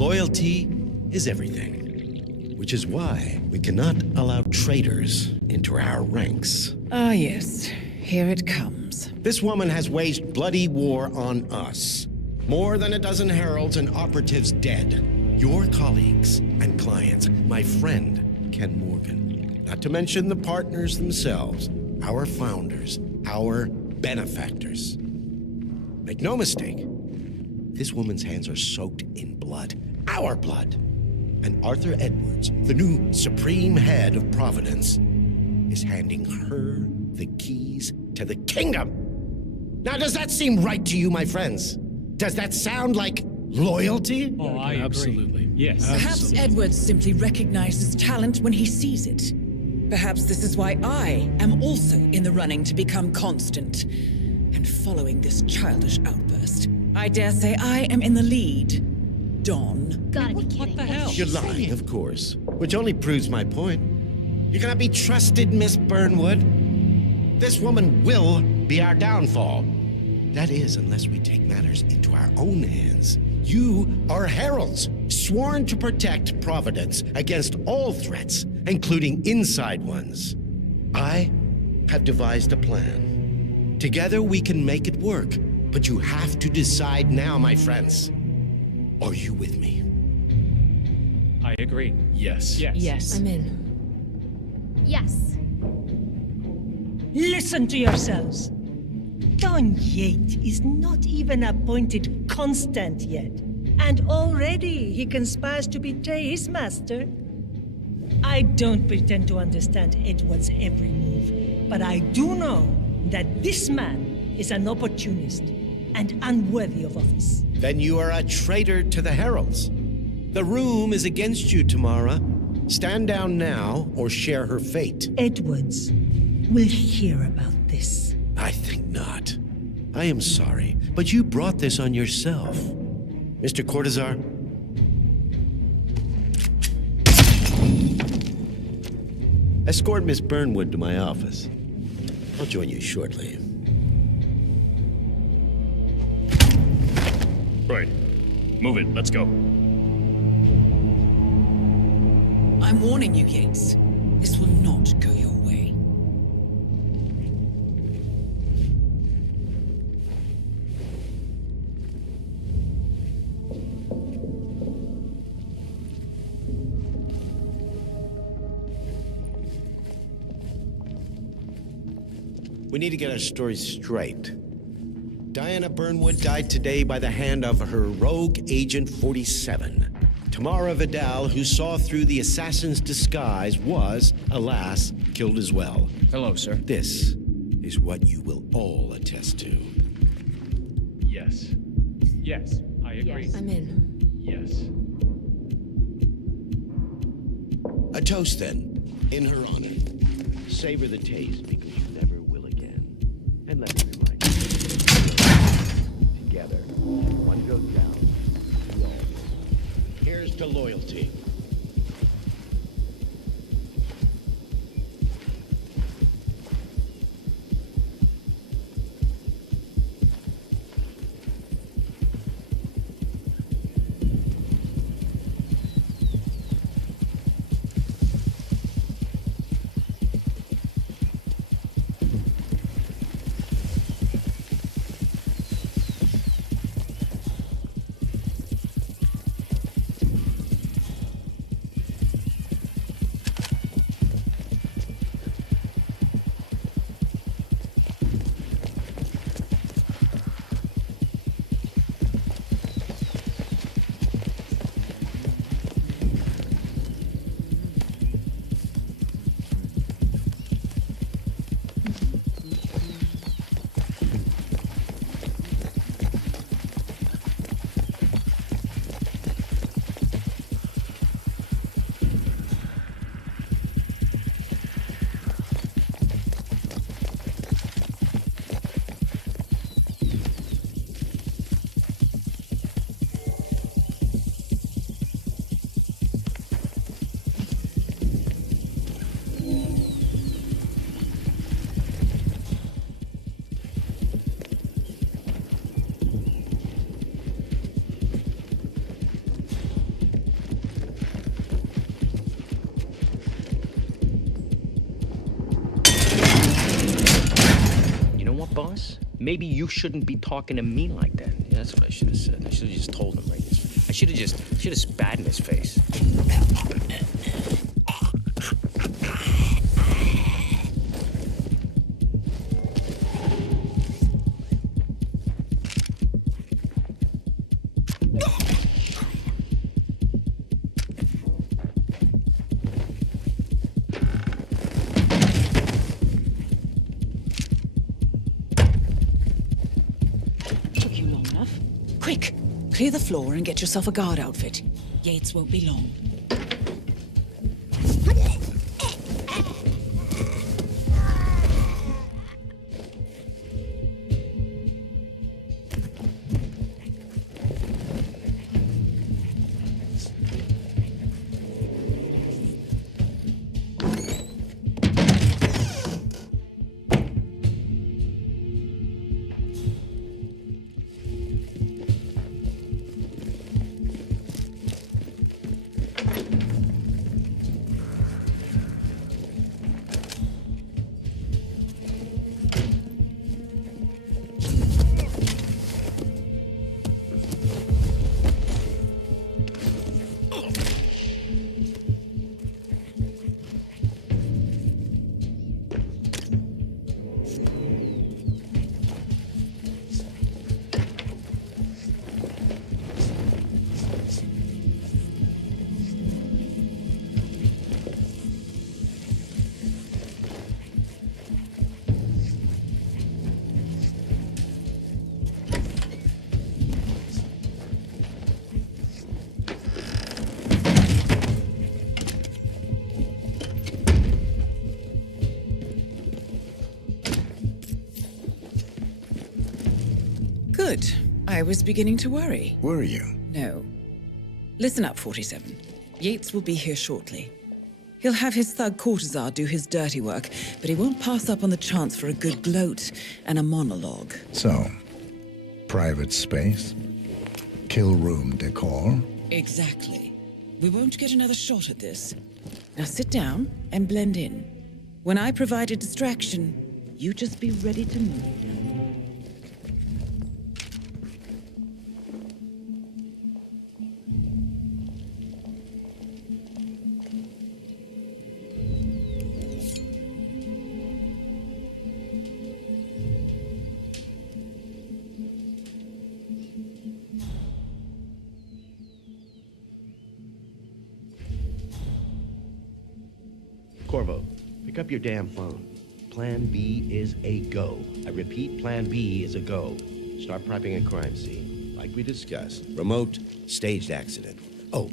loyalty is everything, which is why we cannot allow traitors into our ranks. Ah, yes. Here it comes. This woman has waged bloody war on us. More than a dozen heralds and operatives dead. Your colleagues and clients, my friend, Ken Morgan. Not to mention the partners themselves, our founders, our benefactors. Make no mistake, this woman's hands are soaked in blood. Our blood. And Arthur Edwards, the new supreme head of Providence, is handing her the keys to the kingdom. Now, does that seem right to you, my friends? Does that sound like loyalty? Oh, I absolutely. Yes. Perhaps Edwards simply recognizes talent when he sees it. Perhaps this is why I am also in the running to become constant. And following this childish outburst, I dare say I am in the lead. Dawn. Gotta be kidding. What the hell? You're lying, of course, which only proves my point. You cannot be trusted, Miss Burnwood. This woman will be our downfall. That is, unless we take matters into our own hands. You are heralds, sworn to protect Providence against all threats, including inside ones. I have devised a plan. Together we can make it work, but you have to decide now, my friends. Are you with me? I agree. Yes. Yes. I'm in. Yes. Listen to yourselves. Don Yates is not even appointed constant yet, and already he conspires to betray his master. I don't pretend to understand Edward's every move, but I do know that this man is an opportunist and unworthy of office. Then you are a traitor to the heralds. The room is against you, Tamara. Stand down now or share her fate. Edwards will hear about this. I think not. I am sorry, but you brought this on yourself. Mr. Cortazar? Escort Miss Burnwood to my office. I'll join you shortly. Right. Move it. Let's go. I'm warning you, Yates. This will not go your way. need to get our story straight. Diana Burnwood died today by the hand of her rogue Agent 47. Tamara Vidal, who saw through the assassin's disguise, was, alas, killed as well. Hello, sir. This is what you will all attest to. Yes. Yes, I agree. Yes. I'm in. Yes. A toast, then, in her honor. Savor the taste, because you never will again. And let me remind you, together, one goes down, we all go. Here's to loyalty. Boss, maybe you shouldn't be talking to me like that. Yeah, that's what I should have said. I should have just told him right in his face. I should have spat in his face. Quick! Clear the floor and get yourself a guard outfit. Yates won't be long. Good. I was beginning to worry. Were you? No. Listen up, 47. Yates will be here shortly. He'll have his thug Cortazar do his dirty work, but he won't pass up on the chance for a good gloat and a monologue. So, private space? Kill room decor? Exactly. We won't get another shot at this. Now sit down and blend in. When I provide a distraction, you just be ready to move. Corvo, pick up your damn phone. Plan B is a go. I repeat, Plan B is a go. Start prepping a crime scene, like we discussed. Remote, staged accident. Oh,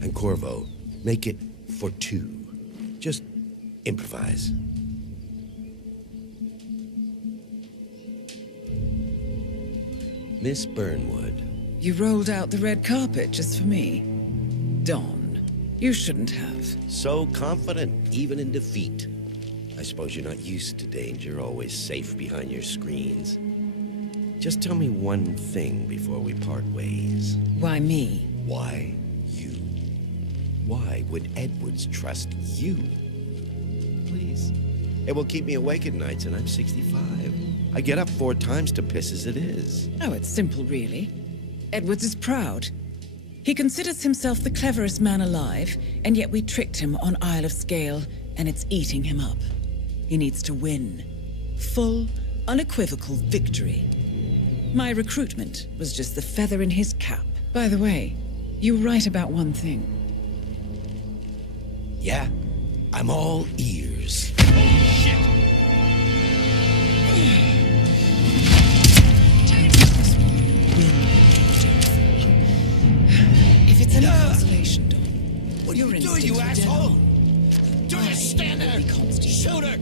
and Corvo, make it for 2. Just improvise. Miss Burnwood. You rolled out the red carpet just for me. Don, you shouldn't have. So confident, even in defeat. I suppose you're not used to danger, always safe behind your screens. Just tell me one thing before we part ways. Why me? Why you? Why would Edwards trust you? Please. It will keep me awake at nights, and I'm 65. I get up 4 times to piss as it is. Oh, it's simple, really. Edwards is proud. He considers himself the cleverest man alive, and yet we tricked him on Isle of Scale, and it's eating him up. He needs to win. Full, unequivocal victory. My recruitment was just the feather in his cap. By the way, you were right about one thing. Yeah? I'm all ears. If it's any consolation, Don, what are you doing, you asshole? Do you stand there? Shoot her!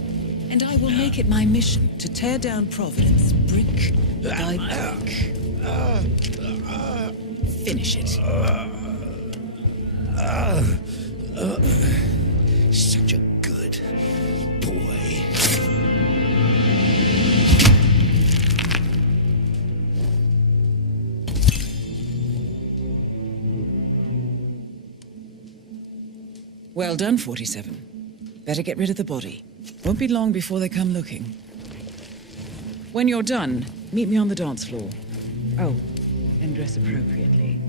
And I will make it my mission to tear down Providence brick by brick. Finish it. Such a good boy. Well done, 47. Better get rid of the body. Won't be long before they come looking. When you're done, meet me on the dance floor. Oh, and dress appropriately.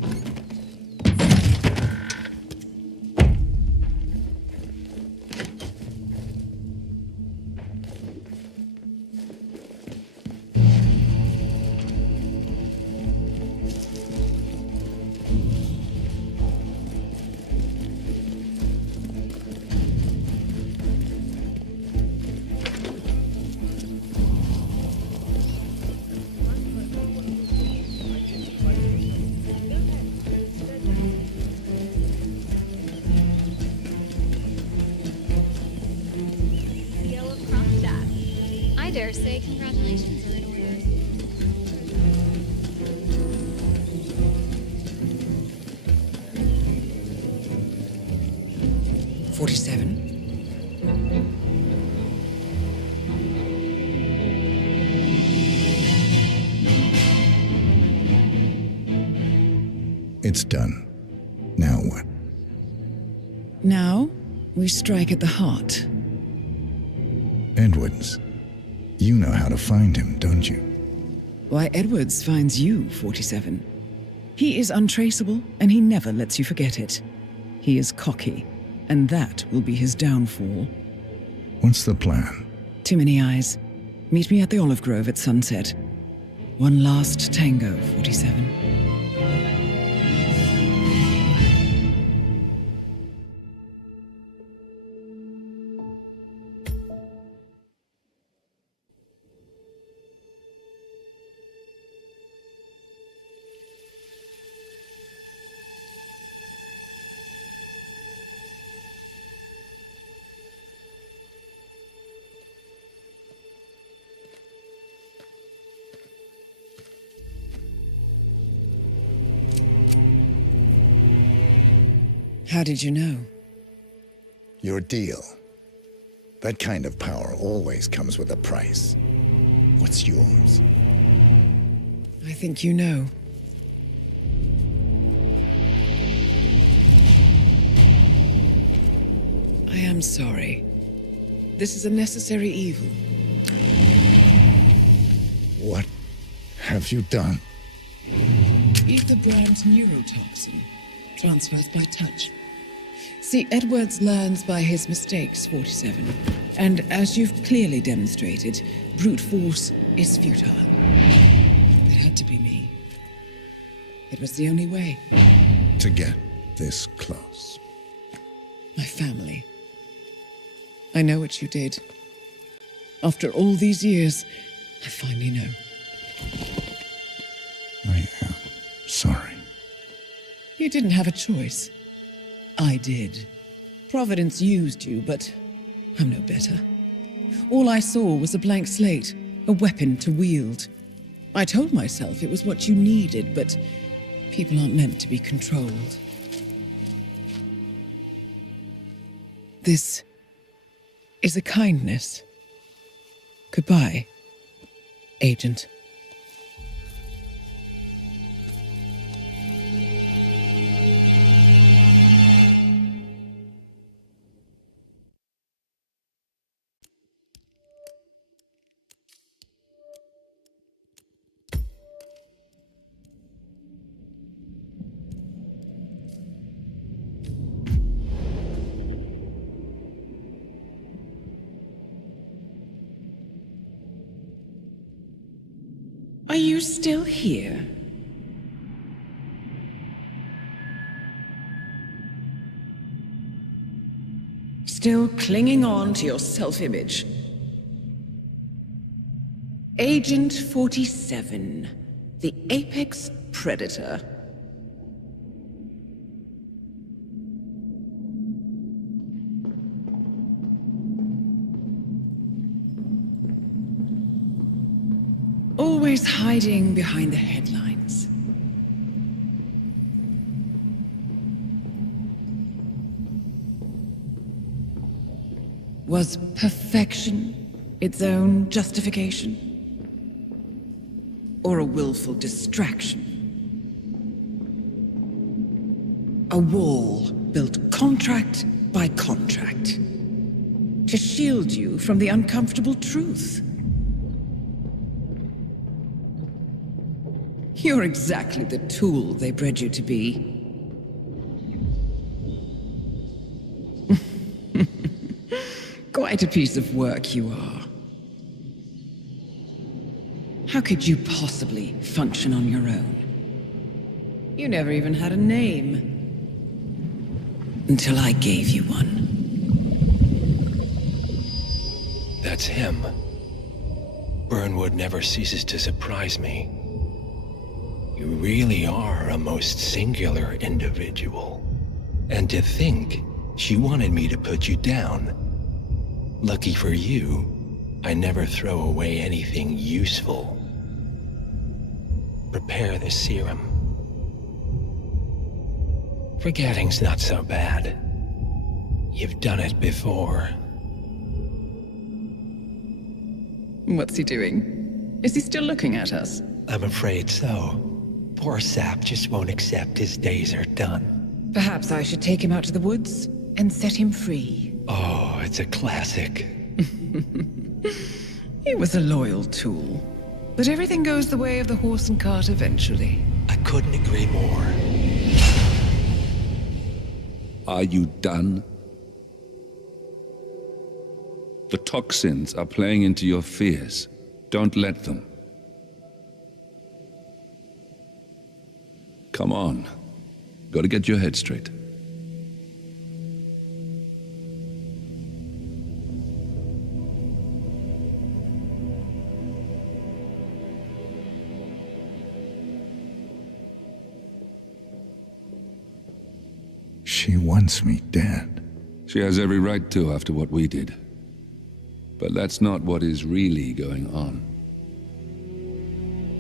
I dare say congratulations are in order. 47. It's done. Now what? Now, we strike at the heart. Edwards. You know how to find him, don't you? Why, Edwards finds you, 47. He is untraceable, and he never lets you forget it. He is cocky, and that will be his downfall. What's the plan? Too many eyes. Meet me at the Olive Grove at sunset. One last tango, 47. How did you know? Your deal. That kind of power always comes with a price. What's yours? I think you know. I am sorry. This is a necessary evil. What have you done? Ether brand neurotoxin. Transfers by touch. See, Edwards learns by his mistakes, 47. And as you've clearly demonstrated, brute force is futile. It had to be me. It was the only way. To get this close. My family. I know what you did. After all these years, I finally know. I am sorry. You didn't have a choice. I did. Providence used you, but I'm no better. All I saw was a blank slate, a weapon to wield. I told myself it was what you needed, but people aren't meant to be controlled. This is a kindness. Goodbye, Agent. Are you still here? Still clinging on to your self-image? Agent 47, the apex predator. Always hiding behind the headlines. Was perfection its own justification? Or a willful distraction? A wall built contract by contract to shield you from the uncomfortable truth. You're exactly the tool they bred you to be. Quite a piece of work you are. How could you possibly function on your own? You never even had a name. Until I gave you one. That's him. Burnwood never ceases to surprise me. You really are a most singular individual. And to think she wanted me to put you down. Lucky for you, I never throw away anything useful. Prepare the serum. Forgetting's not so bad. You've done it before. What's he doing? Is he still looking at us? I'm afraid so. Poor sap just won't accept his days are done. Perhaps I should take him out to the woods and set him free. Oh, it's a classic. He was a loyal tool. But everything goes the way of the horse and cart eventually. I couldn't agree more. Are you done? The toxins are playing into your fears. Don't let them. Come on. Gotta get your head straight. She wants me dead. She has every right to after what we did. But that's not what is really going on.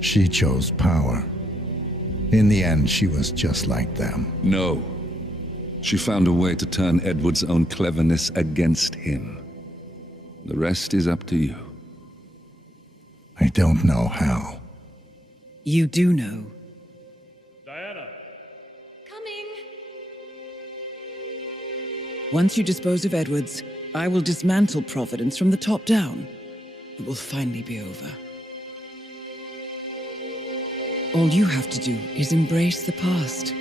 She chose power. In the end, she was just like them. No. She found a way to turn Edward's own cleverness against him. The rest is up to you. I don't know how. You do know. Diana! Coming! Once you dispose of Edwards, I will dismantle Providence from the top down. It will finally be over. All you have to do is embrace the past.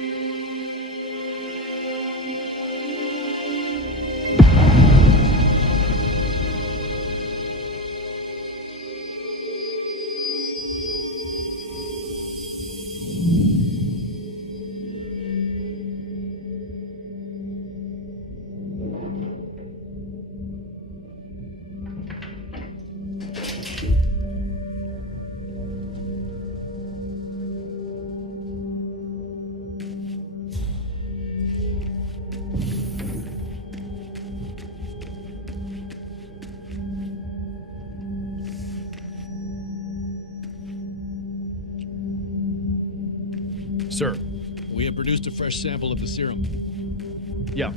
Sir. We have produced a fresh sample of the serum. Yeah.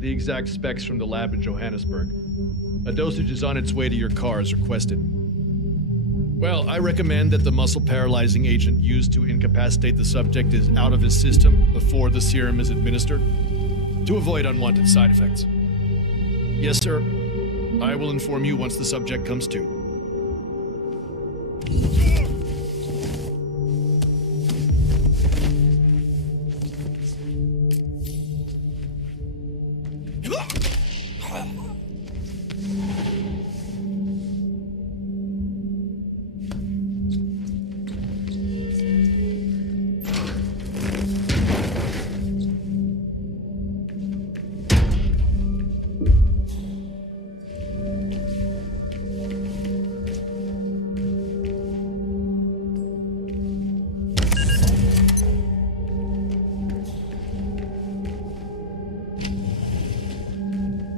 The exact specs from the lab in Johannesburg. A dosage is on its way to your car as requested. Well, I recommend that the muscle-paralyzing agent used to incapacitate the subject is out of his system before the serum is administered, to avoid unwanted side effects. Yes, sir. I will inform you once the subject comes to.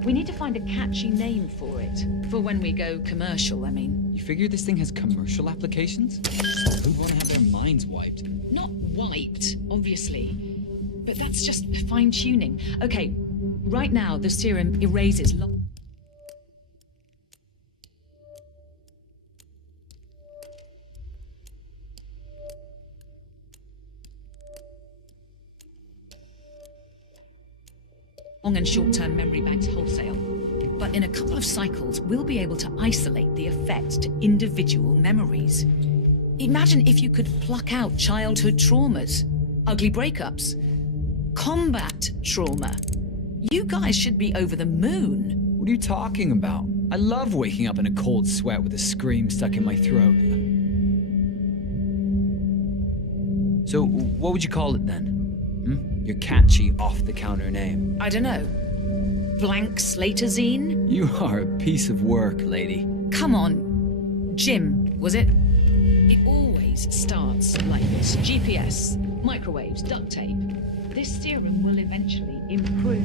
We need to find a catchy name for it. For when we go commercial, I mean. You figure this thing has commercial applications? Who'd want to have their minds wiped? Not wiped, obviously. But that's just fine-tuning. Okay, right now the serum erases long and short-term memory banks wholesale. But in a couple of cycles, we'll be able to isolate the effect to individual memories. Imagine if you could pluck out childhood traumas, ugly breakups, combat trauma. You guys should be over the moon. What are you talking about? I love waking up in a cold sweat with a scream stuck in my throat. So, what would you call it then? Your catchy, off-the-counter name. I don't know. Blank Slaterzine? You are a piece of work, lady. Come on. Jim, was it? It always starts like this. GPS, microwaves, duct tape. This serum will eventually improve.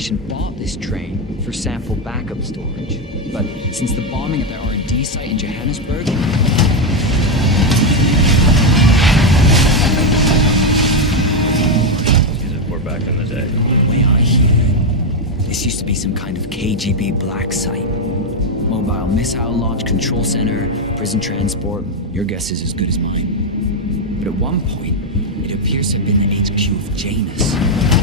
Corporation bought this train for sample backup storage. But since the bombing at the R&D site in Johannesburg, We're back in the day. the way I hear it, this used to be some kind of KGB black site. Mobile missile launch control center, prison transport, your guess is as good as mine. But at one point, it appears to have been the HQ of Janus.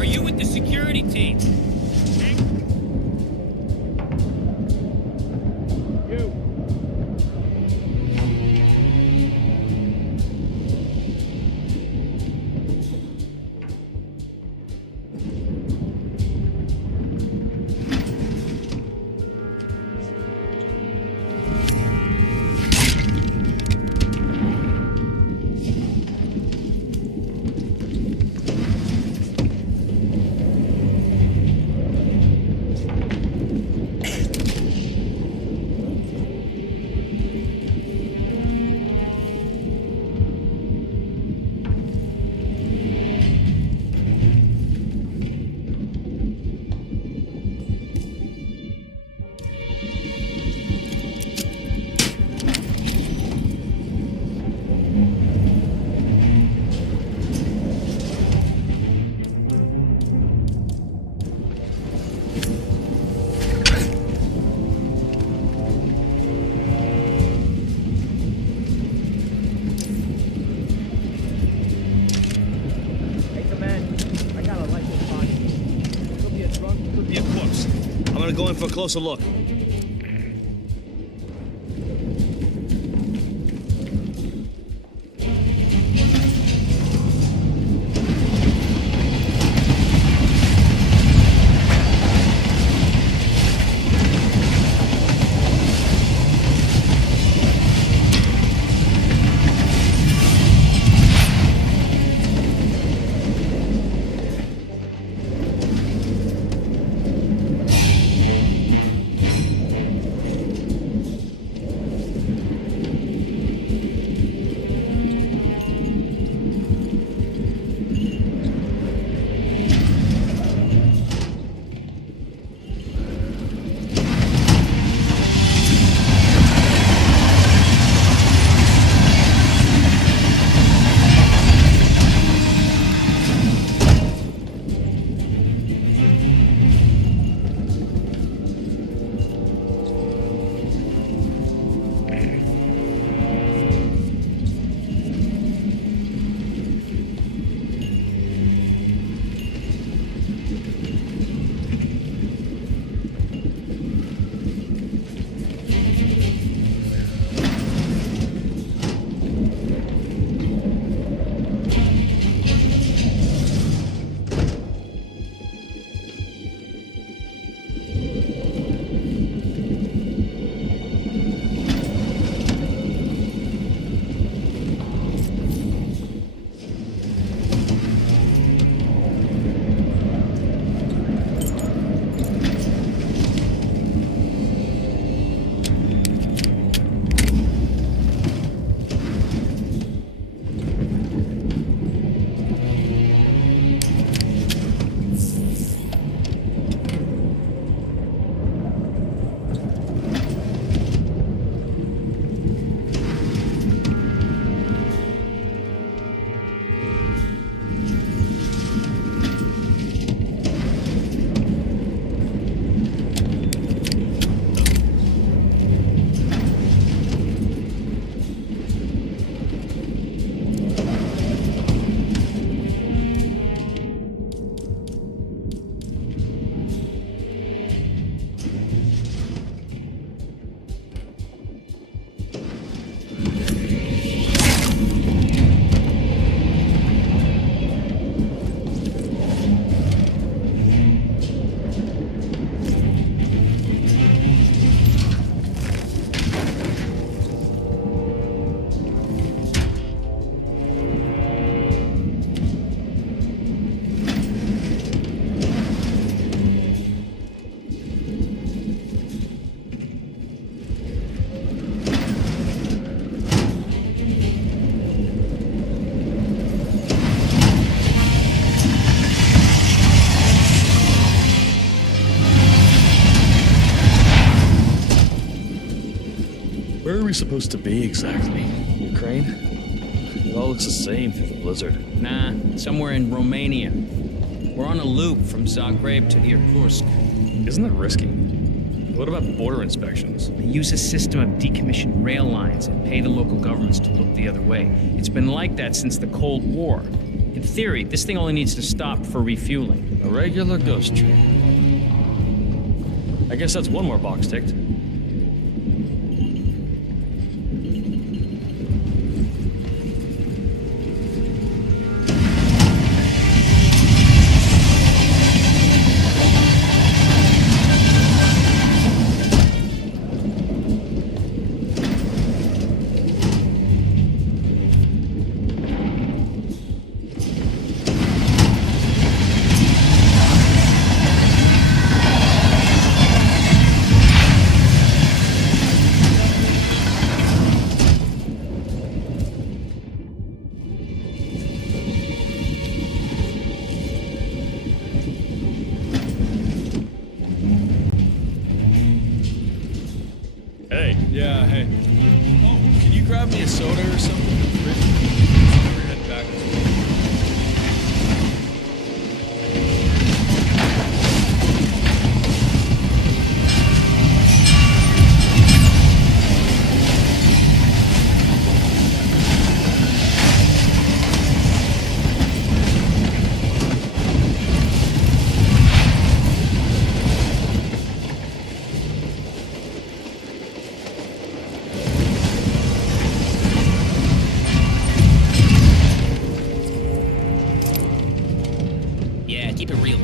Are you with the security team? Go in for a closer look. Where are we supposed to be exactly? Ukraine? It all looks the same through the blizzard. Nah, somewhere in Romania. We're on a loop from Zagreb to Irkutsk. Isn't that risky? What about border inspections? They use a system of decommissioned rail lines and pay the local governments to look the other way. It's been like that since the Cold War. In theory, this thing only needs to stop for refueling. A regular ghost train. I guess that's one more box ticked. Hey. Yeah, hey. Oh, can you grab me a soda or something in the fridge? We're heading back. Yeah, keep it real.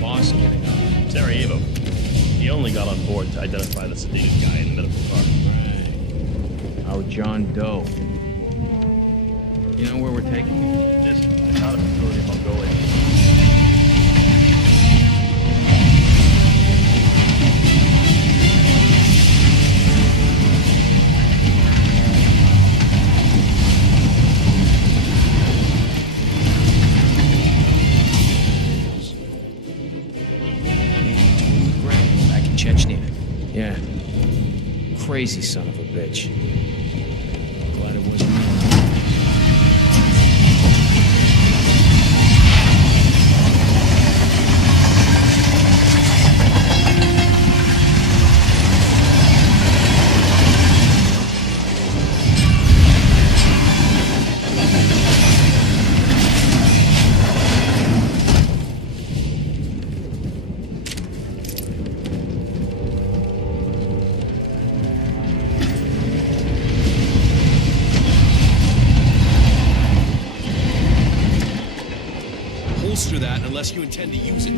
Boss getting on? Sarajevo. He only got on board to identify the sedated guy in the medical car. Right. Our John Doe. You know where we're taking him? This is not a facility in Mongolia. Back in Chechnya. Yeah. Crazy son of a bitch. Glad it wasn't me. Holster that unless you intend to use it.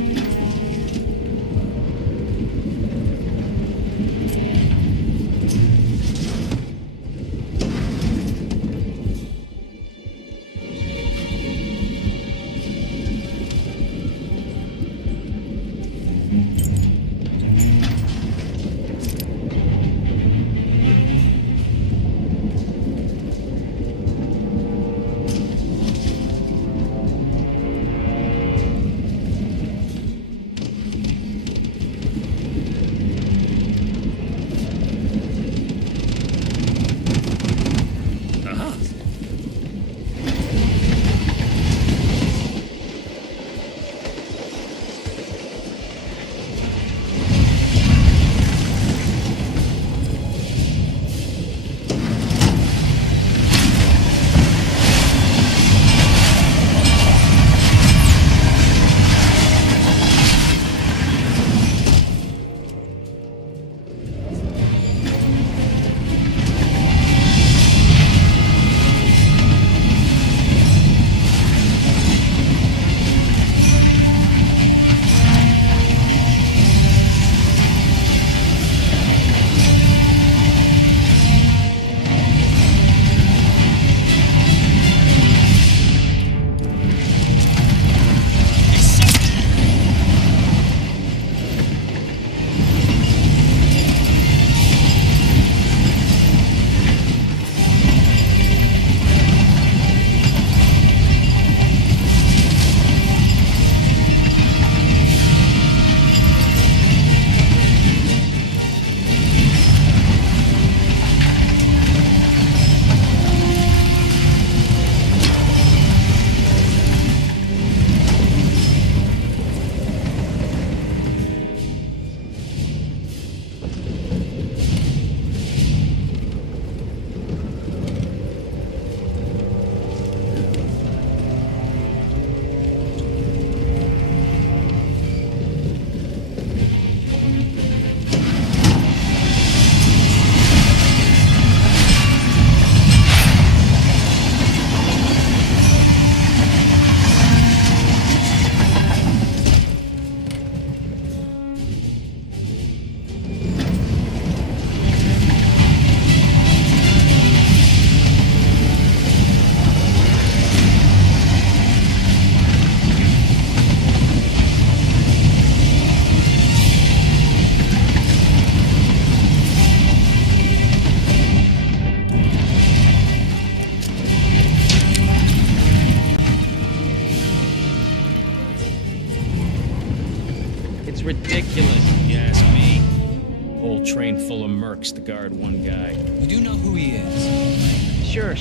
ridiculous, if you ask me. Whole train full of mercs to guard one guy. You do know who he is? Sure.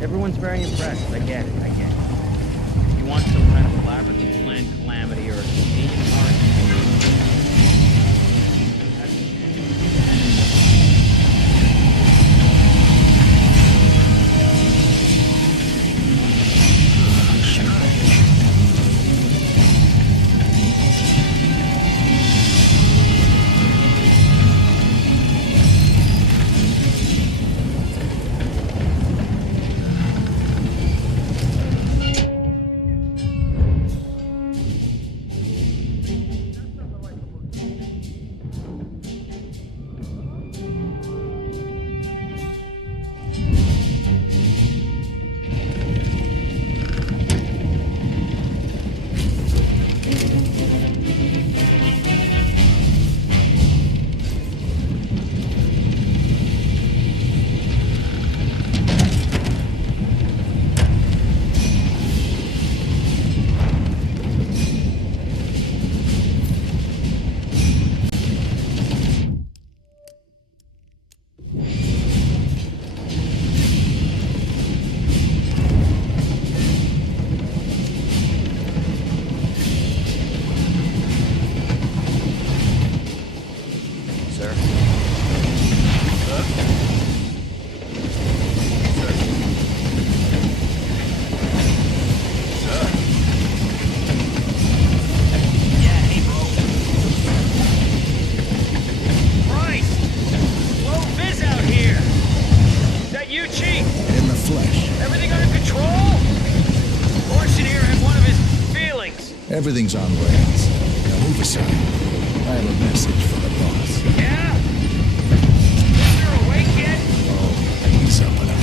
Everyone's very impressed. I get it. If you want some kind of elaborately planned calamity or a convenient heart. Everything's on rails. Now move aside. I have a message for the boss. Yeah? You're awake yet? Oh, he's up and about.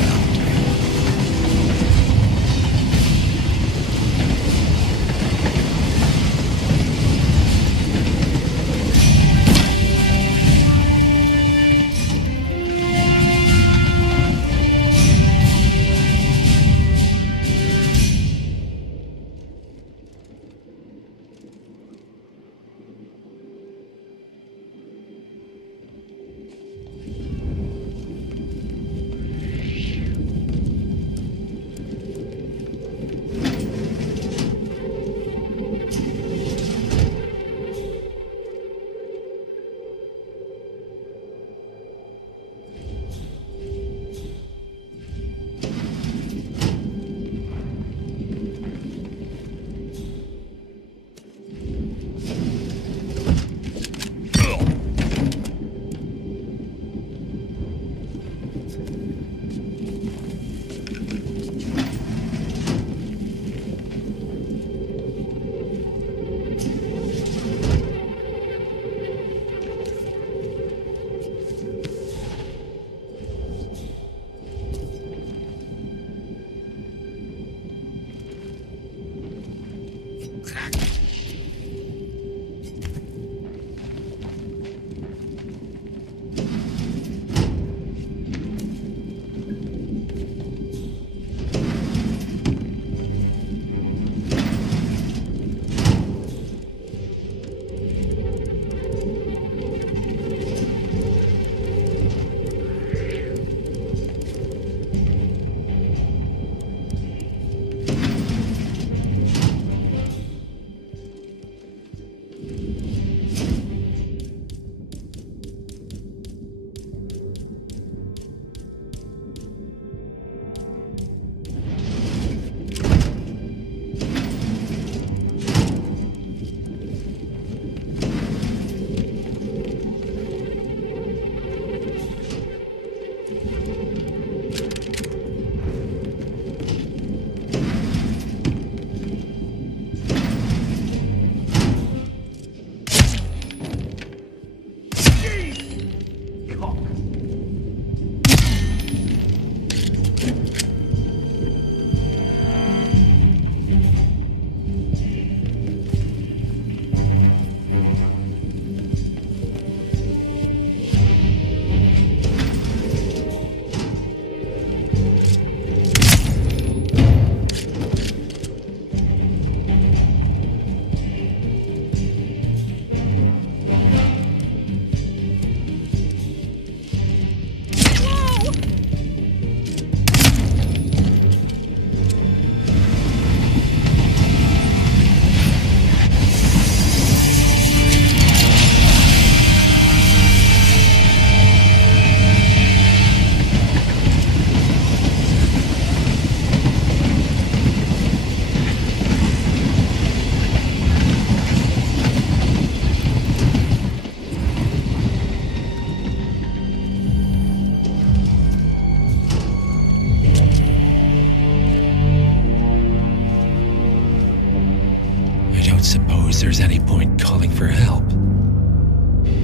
don't suppose there's any point calling for help?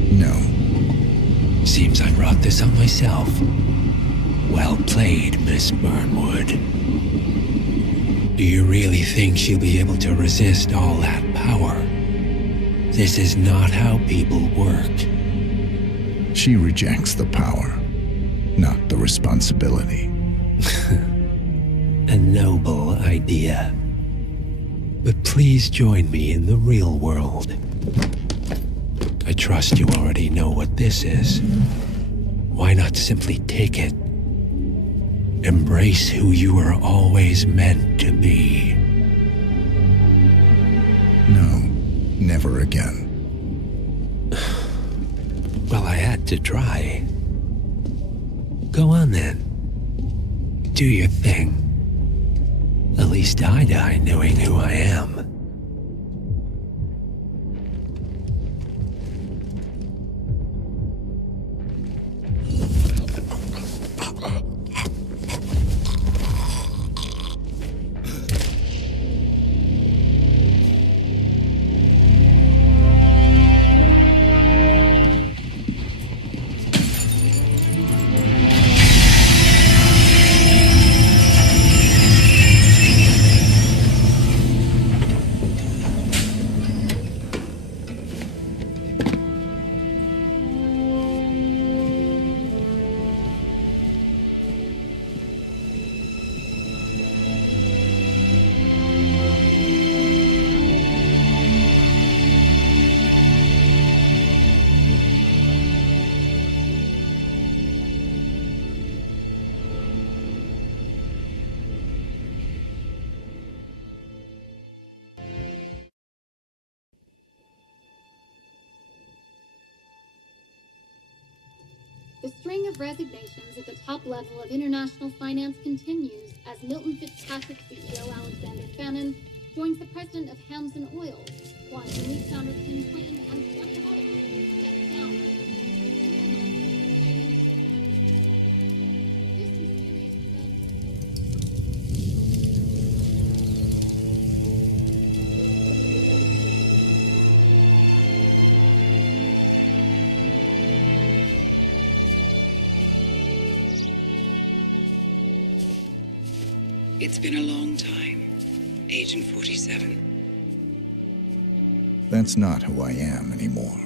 No. Seems I brought this on myself. Well played, Miss Burnwood. Do you really think she'll be able to resist all that power? This is not how people work. She rejects the power, not the responsibility. A noble idea. But please join me in the real world. I trust you already know what this is. Why not simply take it? Embrace who you were always meant to be. No, never again. Well, I had to try. Go on then. Do your thing. At least I die knowing who I am. The string of resignations at the top level of international finance continues as Milton Fitzpatrick CEO Alexander Fannin joins the president of Hamson Oil, Quantum Leap founder Tim Quinn, and plenty of others step down. It's been a long time, Agent 47. That's not who I am anymore.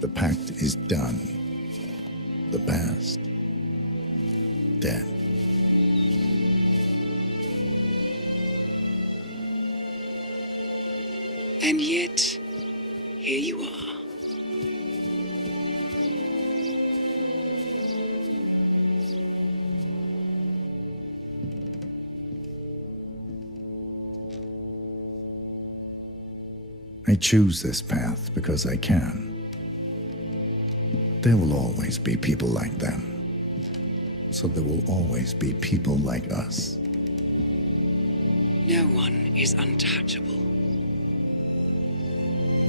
The pact is done. The past, dead. And yet, here you are. I choose this path because I can. There will always be people like them. So there will always be people like us. No one is untouchable.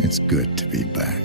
It's good to be back.